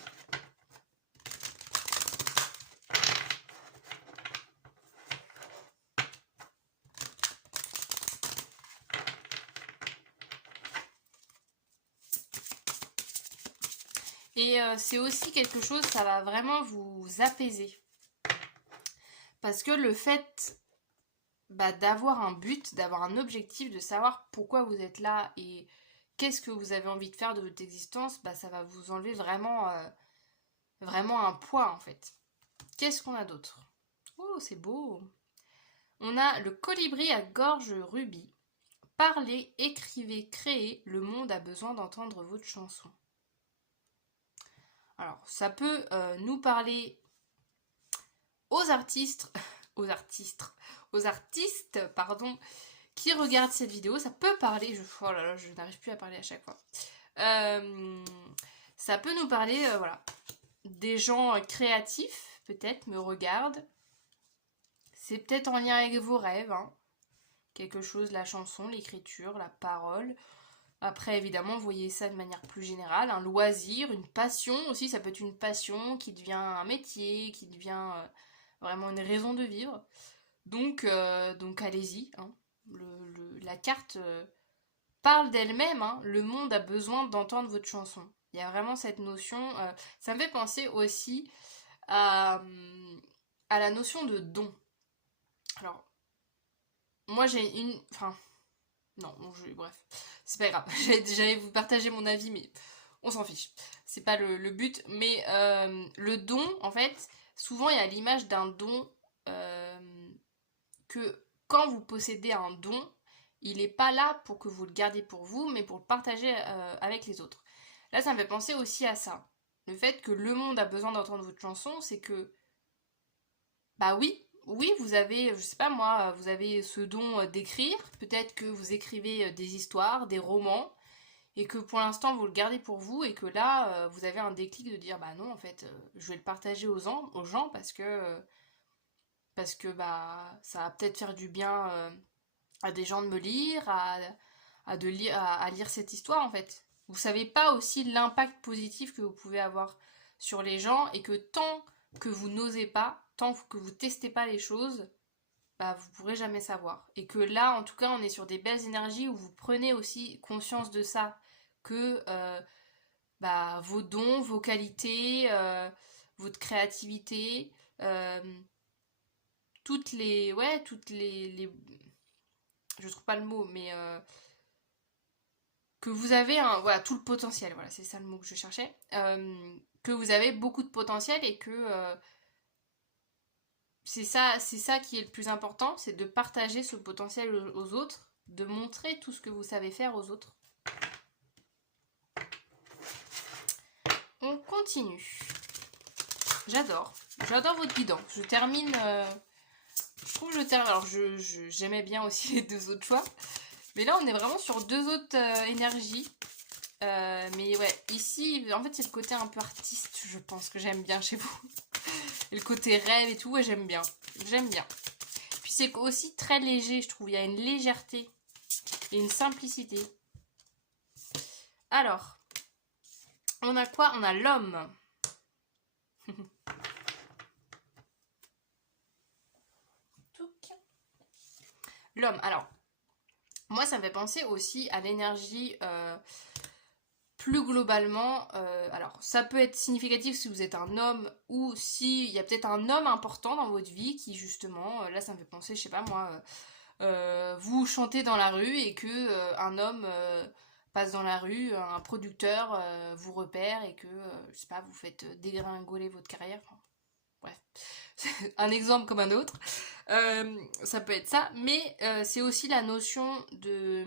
Et c'est aussi quelque chose, ça va vraiment vous apaiser. Parce que le fait d'avoir un but, d'avoir un objectif, de savoir pourquoi vous êtes là et qu'est-ce que vous avez envie de faire de votre existence, ça va vous enlever vraiment, vraiment un poids en fait. Qu'est-ce qu'on a d'autre? Oh, c'est beau! On a le colibri à gorge rubis. Parlez, écrivez, créez, le monde a besoin d'entendre votre chanson. Alors, ça peut nous parler aux artistes, aux artistes, pardon, qui regardent cette vidéo. Ça peut parler, oh là là, je n'arrive plus à parler à chaque fois. Ça peut nous parler, voilà, des gens créatifs, peut-être, me regardent. C'est peut-être en lien avec vos rêves, hein. Quelque chose, la chanson, l'écriture, la parole. Après, évidemment, vous voyez ça de manière plus générale, un loisir, une passion aussi, ça peut être une passion qui devient un métier, qui devient vraiment une raison de vivre. Donc allez-y, hein. La carte parle d'elle-même, hein. Le monde a besoin d'entendre votre chanson. Il y a vraiment cette notion, ça me fait penser aussi à la notion de don. Alors, moi j'ai une... Enfin, non, bref, c'est pas grave. J'allais vous partager mon avis, mais on s'en fiche. C'est pas le but. Mais le don, en fait, souvent il y a l'image d'un don que quand vous possédez un don, il n'est pas là pour que vous le gardiez pour vous, mais pour le partager avec les autres. Là, ça me fait penser aussi à ça. Le fait que le monde a besoin d'entendre votre chanson, c'est que, oui, vous avez, je sais pas moi, vous avez ce don d'écrire. Peut-être que vous écrivez des histoires, des romans, et que pour l'instant vous le gardez pour vous, et que là, vous avez un déclic de dire, bah non, en fait, je vais le partager aux gens parce que ça va peut-être faire du bien à des gens de me lire, à lire cette histoire en fait. Vous savez pas aussi l'impact positif que vous pouvez avoir sur les gens et que tant que vous n'osez pas, tant que vous testez pas les choses, vous pourrez jamais savoir. Et que là, en tout cas, on est sur des belles énergies où vous prenez aussi conscience de ça, que vos dons, vos qualités, votre créativité, euh, je trouve pas le mot, mais que vous avez voilà, tout le potentiel, voilà, c'est ça le mot que je cherchais, que vous avez beaucoup de potentiel et que c'est ça qui est le plus important, c'est de partager ce potentiel aux autres, de montrer tout ce que vous savez faire aux autres. On continue. J'adore votre guidance. Je termine. Je trouve que je termine. Alors j'aimais bien aussi les deux autres choix. Mais là, on est vraiment sur deux autres énergies. Mais ouais, ici, en fait, c'est le côté un peu artiste, je pense, que j'aime bien chez vous. Et le côté rêve et tout, ouais, j'aime bien. J'aime bien. Puis c'est aussi très léger, je trouve. Il y a une légèreté et une simplicité. Alors, on a quoi? On a l'homme. L'homme, alors, moi, ça me fait penser aussi à l'énergie plus globalement. Alors, ça peut être significatif si vous êtes un homme ou s'il y a peut-être un homme important dans votre vie qui, justement, là, ça me fait penser, je sais pas moi, vous chantez dans la rue et que un homme passe dans la rue, un producteur vous repère et que, je sais pas, vous faites dégringoler votre carrière. Enfin, bref, un exemple comme un autre. Ça peut être ça, mais c'est aussi la notion de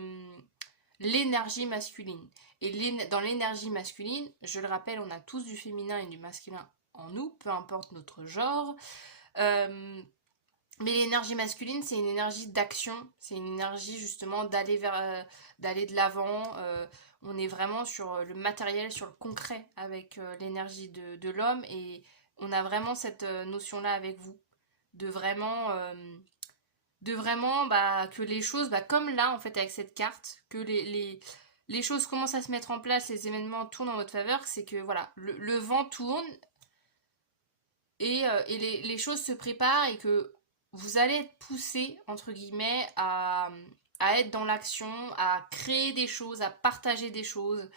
l'énergie masculine. Et dans l'énergie masculine, je le rappelle, on a tous du féminin et du masculin en nous, peu importe notre genre. Mais l'énergie masculine, c'est une énergie d'action, c'est une énergie justement d'aller d'aller de l'avant. On est vraiment sur le matériel, sur le concret avec l'énergie de l'homme et on a vraiment cette notion-là avec vous, de vraiment que les choses, comme là en fait avec cette carte, que les choses commencent à se mettre en place, les événements tournent en votre faveur, c'est que voilà, le vent tourne et les choses se préparent et que vous allez être poussé, entre guillemets, à être dans l'action, à créer des choses, à partager des choses,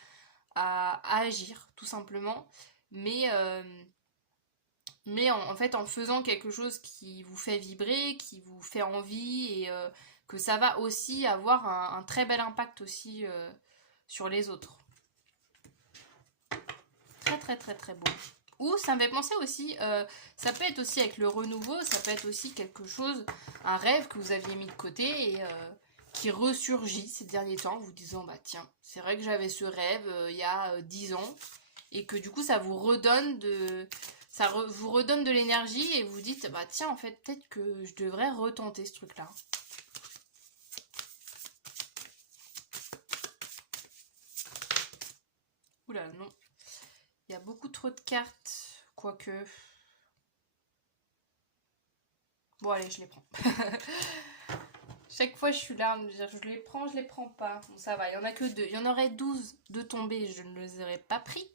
à agir, tout simplement. Mais en fait, en faisant quelque chose qui vous fait vibrer, qui vous fait envie, et que ça va aussi avoir un très bel impact aussi sur les autres. Très très très très beau. Ou ça me fait penser aussi, ça peut être aussi avec le renouveau, ça peut être aussi quelque chose, un rêve que vous aviez mis de côté et qui ressurgit ces derniers temps, vous disant bah tiens, c'est vrai que j'avais ce rêve il y a 10 ans, et que du coup ça vous redonne vous redonne de l'énergie, et vous dites bah tiens, en fait peut-être que je devrais retenter ce truc là. Oula non, il y a beaucoup trop de cartes, quoique. Bon allez, je les prends. Chaque fois je suis là à me dire je les prends pas. Bon ça va, il y en a que 2. Il y en aurait 12 de tombés, je ne les aurais pas pris.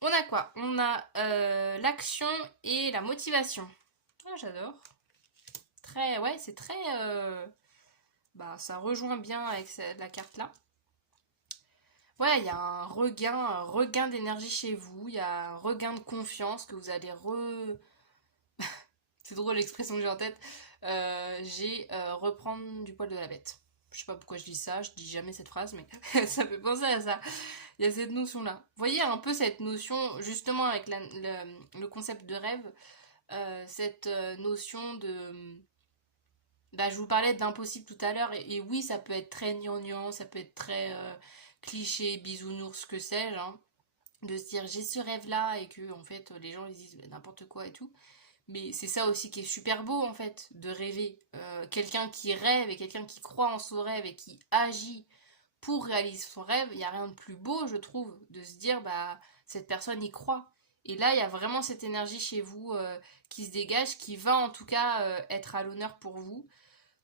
On a quoi? On a l'action et la motivation. Ah, j'adore. Très, ouais, c'est très... bah, ça rejoint bien avec la carte là. Ouais, il y a un regain d'énergie chez vous. Il y a un regain de confiance que vous allez C'est drôle l'expression que j'ai en tête. J'ai reprendre du poil de la bête. Je sais pas pourquoi je dis ça, je dis jamais cette phrase, mais ça me fait penser à ça. Il y a cette notion-là. Vous voyez un peu cette notion, justement avec le concept de rêve, cette notion de... Bah, je vous parlais d'impossible tout à l'heure, et oui, ça peut être très gnangnan, ça peut être très cliché, bisounours, que sais-je, hein, de se dire j'ai ce rêve-là, et que en fait les gens ils disent bah, n'importe quoi et tout. Mais c'est ça aussi qui est super beau en fait, de rêver. Quelqu'un qui rêve et quelqu'un qui croit en son rêve et qui agit pour réaliser son rêve, il n'y a rien de plus beau, je trouve, de se dire bah cette personne y croit. Et là, il y a vraiment cette énergie chez vous qui se dégage, qui va en tout cas être à l'honneur pour vous.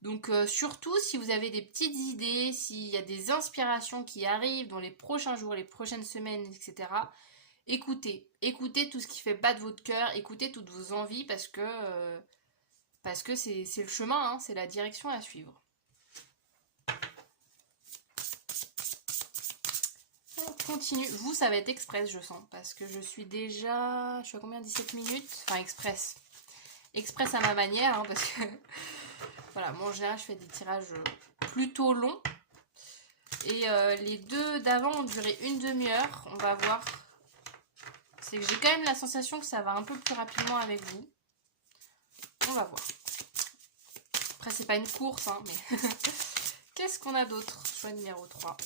Donc surtout si vous avez des petites idées, s'il y a des inspirations qui arrivent dans les prochains jours, les prochaines semaines, etc. Écoutez tout ce qui fait battre votre cœur, écoutez toutes vos envies parce que c'est le chemin, hein, c'est la direction à suivre. On continue. Vous, ça va être express, je sens, parce que je suis à combien? 17 minutes? Enfin, express. Express à ma manière, hein, parce que voilà, moi en général, je fais des tirages plutôt longs. Et les deux d'avant ont duré une demi-heure. On va voir. C'est que j'ai quand même la sensation que ça va un peu plus rapidement avec vous. On va voir. Après, c'est pas une course, hein, mais... Qu'est-ce qu'on a d'autre? Choix numéro 3.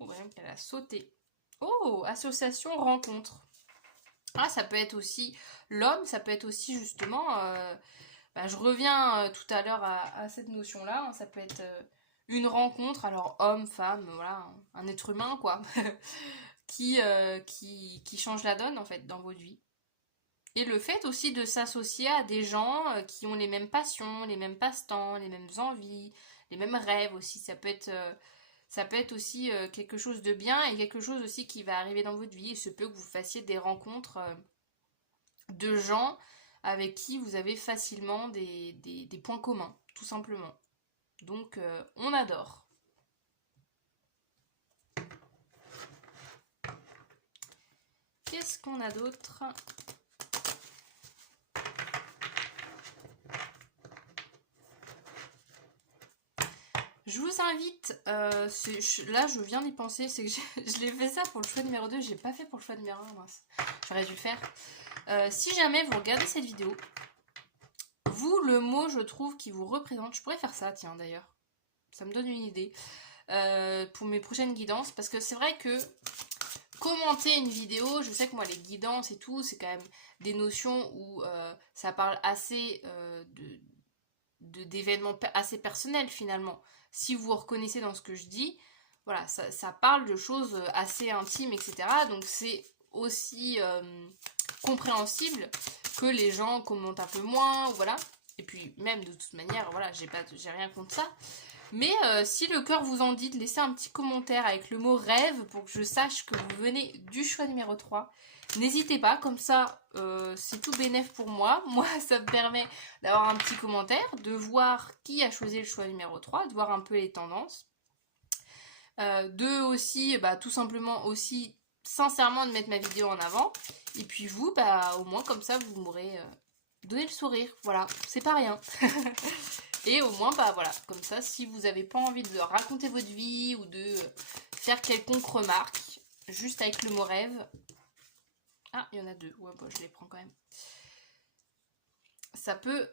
Oh, rien qu'elle a sauté. Oh, association, rencontre. Ah, ça peut être aussi l'homme, ça peut être aussi justement... bah, je reviens tout à l'heure à cette notion-là. Hein, ça peut être une rencontre, alors homme, femme, voilà, un être humain, quoi. qui change la donne, en fait, dans votre vie. Et le fait aussi de s'associer à des gens qui ont les mêmes passions, les mêmes passe-temps, les mêmes envies, les mêmes rêves aussi. Ça peut être aussi quelque chose de bien, et quelque chose aussi qui va arriver dans votre vie. Il se peut que vous fassiez des rencontres de gens avec qui vous avez facilement des points communs, tout simplement. Donc, on adore. Qu'est-ce qu'on a d'autre ? Je vous invite, là je viens d'y penser, c'est que je l'ai fait ça pour le choix numéro 2, j'ai pas fait pour le choix numéro 1, mince. J'aurais dû le faire. Si jamais vous regardez cette vidéo, vous, le mot, je trouve, qui vous représente, je pourrais faire ça, tiens, d'ailleurs. Ça me donne une idée. Pour mes prochaines guidances, parce que c'est vrai que commenter une vidéo, je sais que moi, les guidances et tout, c'est quand même des notions où ça parle assez d'événements assez personnels, finalement. Si vous vous reconnaissez dans ce que je dis, voilà, ça parle de choses assez intimes, etc. Donc c'est aussi compréhensible que les gens commentent un peu moins, voilà. Et puis même de toute manière, voilà, j'ai rien contre ça. Mais si le cœur vous en dit, de laisser un petit commentaire avec le mot rêve pour que je sache que vous venez du choix numéro 3. N'hésitez pas, comme ça c'est tout bénef pour moi. Moi, ça me permet d'avoir un petit commentaire, de voir qui a choisi le choix numéro 3, de voir un peu les tendances. De aussi, tout simplement aussi sincèrement de mettre ma vidéo en avant. Et puis vous, au moins comme ça, vous m'aurez donné le sourire. Voilà, c'est pas rien. Et au moins, voilà, comme ça, si vous n'avez pas envie de raconter votre vie ou de faire quelconque remarque, juste avec le mot rêve. Ah, il y en a deux. Ouais, je les prends quand même. Ça peut,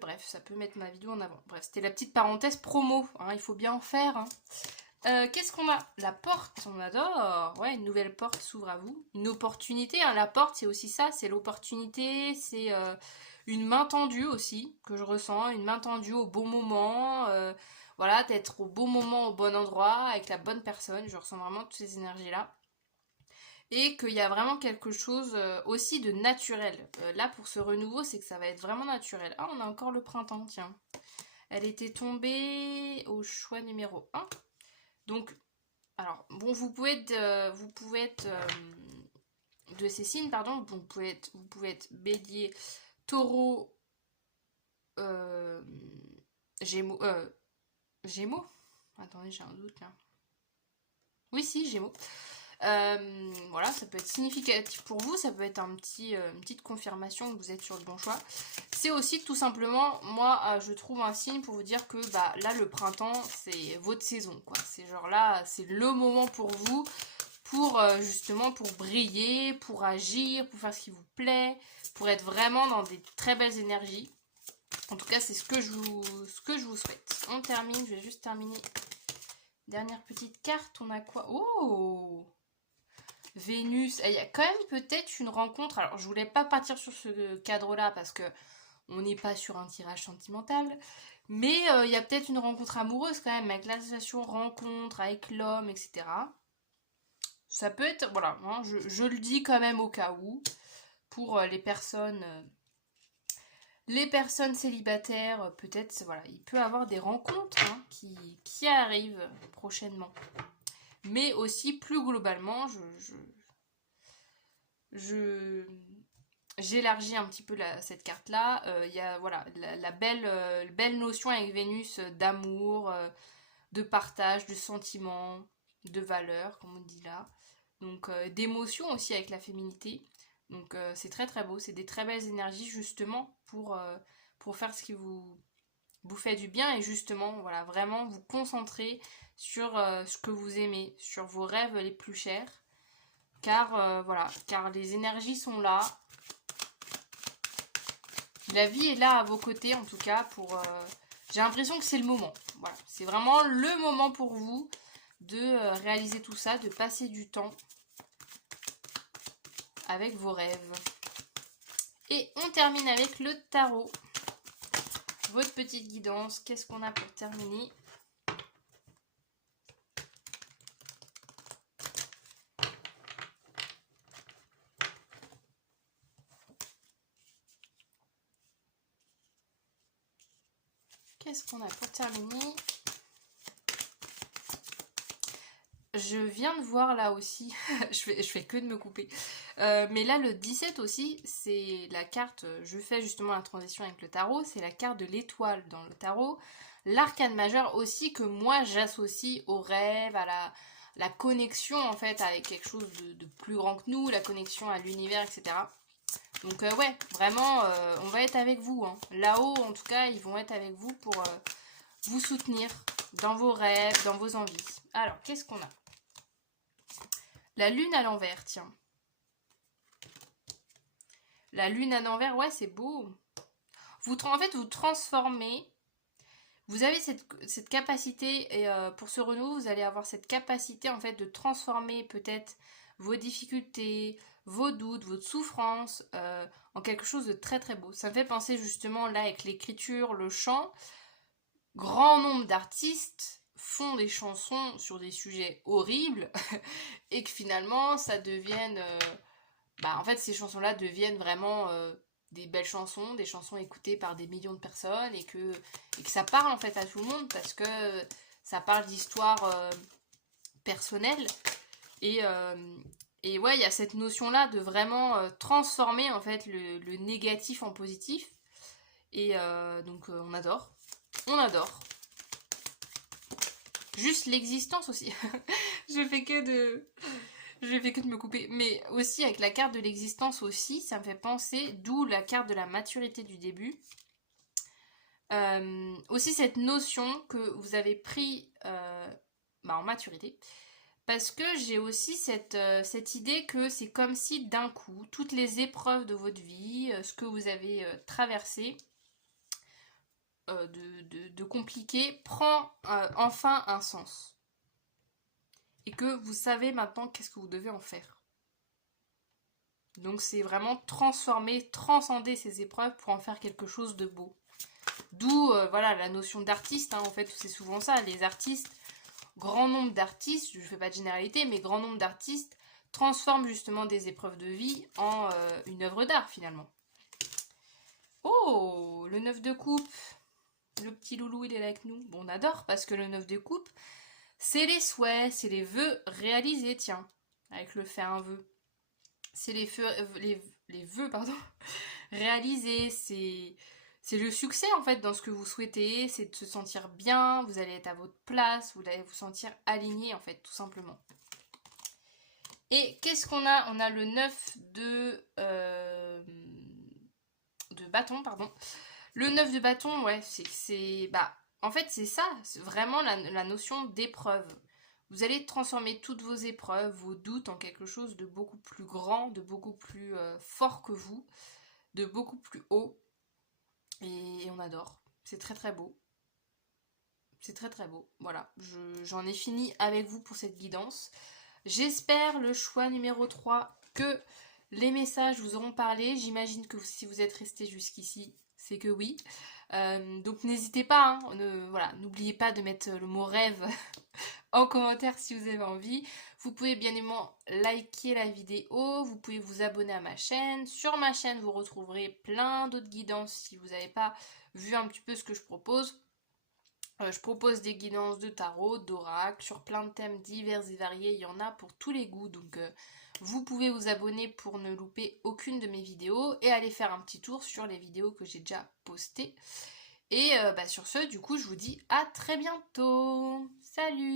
bref, ça peut mettre ma vidéo en avant. Bref, c'était la petite parenthèse promo, hein, il faut bien en faire. Hein. Qu'est-ce qu'on a? La porte, on adore. Ouais, une nouvelle porte s'ouvre à vous. Une opportunité, hein, la porte, c'est aussi ça, c'est l'opportunité, c'est une main tendue aussi, que je ressens, une main tendue au bon moment, voilà, d'être au bon moment, au bon endroit, avec la bonne personne, je ressens vraiment toutes ces énergies-là. Et qu'il y a vraiment quelque chose aussi de naturel. Là, pour ce renouveau, c'est que ça va être vraiment naturel. Ah, on a encore le printemps, tiens. Elle était tombée au choix numéro 1. Donc, alors, bon, vous pouvez être de ces signes, pardon. Vous pouvez être bélier, taureau, gémeaux. Gémeaux? Attendez, j'ai un doute là. Oui, si, gémeaux. Voilà, ça peut être significatif pour vous, ça peut être une petite confirmation que vous êtes sur le bon choix. C'est aussi tout simplement, moi, je trouve un signe pour vous dire que là, le printemps, c'est votre saison, quoi. C'est genre là, c'est le moment pour vous, pour justement, pour briller, pour agir, pour faire ce qui vous plaît, pour être vraiment dans des très belles énergies. En tout cas, c'est ce que je vous souhaite. On termine, je vais juste terminer. Dernière petite carte, on a quoi? Oh! Vénus, il y a quand même peut-être une rencontre. Alors, je voulais pas partir sur ce cadre-là parce que on n'est pas sur un tirage sentimental. Mais il y a peut-être une rencontre amoureuse quand même, avec l'association rencontre, avec l'homme, etc. Ça peut être, voilà, hein, je le dis quand même au cas où, pour les personnes célibataires, peut-être, voilà, il peut y avoir des rencontres hein, qui arrivent prochainement. Mais aussi, plus globalement, j'élargis un petit peu cette carte là. Il y a voilà, la belle notion avec Vénus d'amour, de partage, de sentiment, de valeur, comme on dit là. Donc d'émotion aussi avec la féminité. Donc c'est très très beau, c'est des très belles énergies justement pour faire ce qui vous fait du bien et justement voilà vraiment vous concentrer sur ce que vous aimez, sur vos rêves les plus chers. Car voilà, car les énergies sont là. La vie est là à vos côtés en tout cas pour. J'ai l'impression que c'est le moment. Voilà, c'est vraiment le moment pour vous de réaliser tout ça, de passer du temps avec vos rêves. Et on termine avec le tarot. Votre petite guidance, qu'est-ce qu'on a pour terminer? Qu'est-ce qu'on a pour terminer? Je viens de voir là aussi, je fais que de me couper. Mais là, le 17 aussi, c'est la carte, je fais justement la transition avec le tarot, c'est la carte de l'étoile dans le tarot. L'arcane majeur aussi que moi j'associe au rêve, à la connexion en fait avec quelque chose de plus grand que nous, la connexion à l'univers, etc. Donc ouais, vraiment, on va être avec vous. Hein. Là-haut, en tout cas, ils vont être avec vous pour vous soutenir dans vos rêves, dans vos envies. Alors, qu'est-ce qu'on a? La lune à l'envers, tiens. La lune à l'envers, ouais, c'est beau. En fait, vous transformez. Vous avez cette capacité, et pour ce renouveau, vous allez avoir cette capacité, en fait, de transformer peut-être vos difficultés, vos doutes, votre souffrance, en quelque chose de très très beau. Ça me fait penser justement, là, avec l'écriture, le chant. Grand nombre d'artistes font des chansons sur des sujets horribles et que finalement ça devienne en fait ces chansons là deviennent vraiment des belles chansons, des chansons écoutées par des millions de personnes et que ça parle en fait à tout le monde parce que ça parle d'histoires personnelles et ouais il y a cette notion là de vraiment transformer en fait le négatif en positif et donc on adore. Juste l'existence aussi. Je fais que de... Je fais que de me couper. Mais aussi avec la carte de l'existence aussi, ça me fait penser, d'où la carte de la maturité du début. Aussi cette notion que vous avez pris en maturité. Parce que j'ai aussi cette idée que c'est comme si d'un coup, toutes les épreuves de votre vie, ce que vous avez traversé de compliqué, prend enfin un sens. Et que vous savez maintenant qu'est-ce que vous devez en faire. Donc c'est vraiment transformer, transcender ces épreuves pour en faire quelque chose de beau. D'où voilà la notion d'artiste, hein, en fait c'est souvent ça, les artistes, grand nombre d'artistes, je ne fais pas de généralité, mais grand nombre d'artistes transforment justement des épreuves de vie en une œuvre d'art finalement. Oh, le 9 de coupe, le petit loulou il est là avec nous. Bon on adore parce que le 9 de coupe, c'est les souhaits, c'est les vœux réalisés, tiens, avec le faire un vœu. C'est les vœux pardon, réalisés, c'est le succès en fait dans ce que vous souhaitez, c'est de se sentir bien, vous allez être à votre place, vous allez vous sentir aligné en fait, tout simplement. Et qu'est-ce qu'on a? On a le 9 de bâton, pardon. Le 9 de bâton, ouais, en fait c'est ça, c'est vraiment la notion d'épreuve. Vous allez transformer toutes vos épreuves, vos doutes en quelque chose de beaucoup plus grand, de beaucoup plus fort que vous, de beaucoup plus haut. Et on adore. C'est très très beau. C'est très très beau. Voilà, j'en ai fini avec vous pour cette guidance. J'espère le choix numéro 3 que les messages vous auront parlé. J'imagine que si vous êtes resté jusqu'ici, c'est que oui. Donc n'hésitez pas, hein, voilà, n'oubliez pas de mettre le mot rêve en commentaire si vous avez envie. Vous pouvez bien évidemment liker la vidéo, vous pouvez vous abonner à ma chaîne. Sur ma chaîne, vous retrouverez plein d'autres guidances si vous n'avez pas vu un petit peu ce que je propose. Je propose des guidances de tarot, d'oracle, sur plein de thèmes divers et variés. Il y en a pour tous les goûts, donc vous pouvez vous abonner pour ne louper aucune de mes vidéos et aller faire un petit tour sur les vidéos que j'ai déjà postées. Et sur ce, du coup, je vous dis à très bientôt. Salut!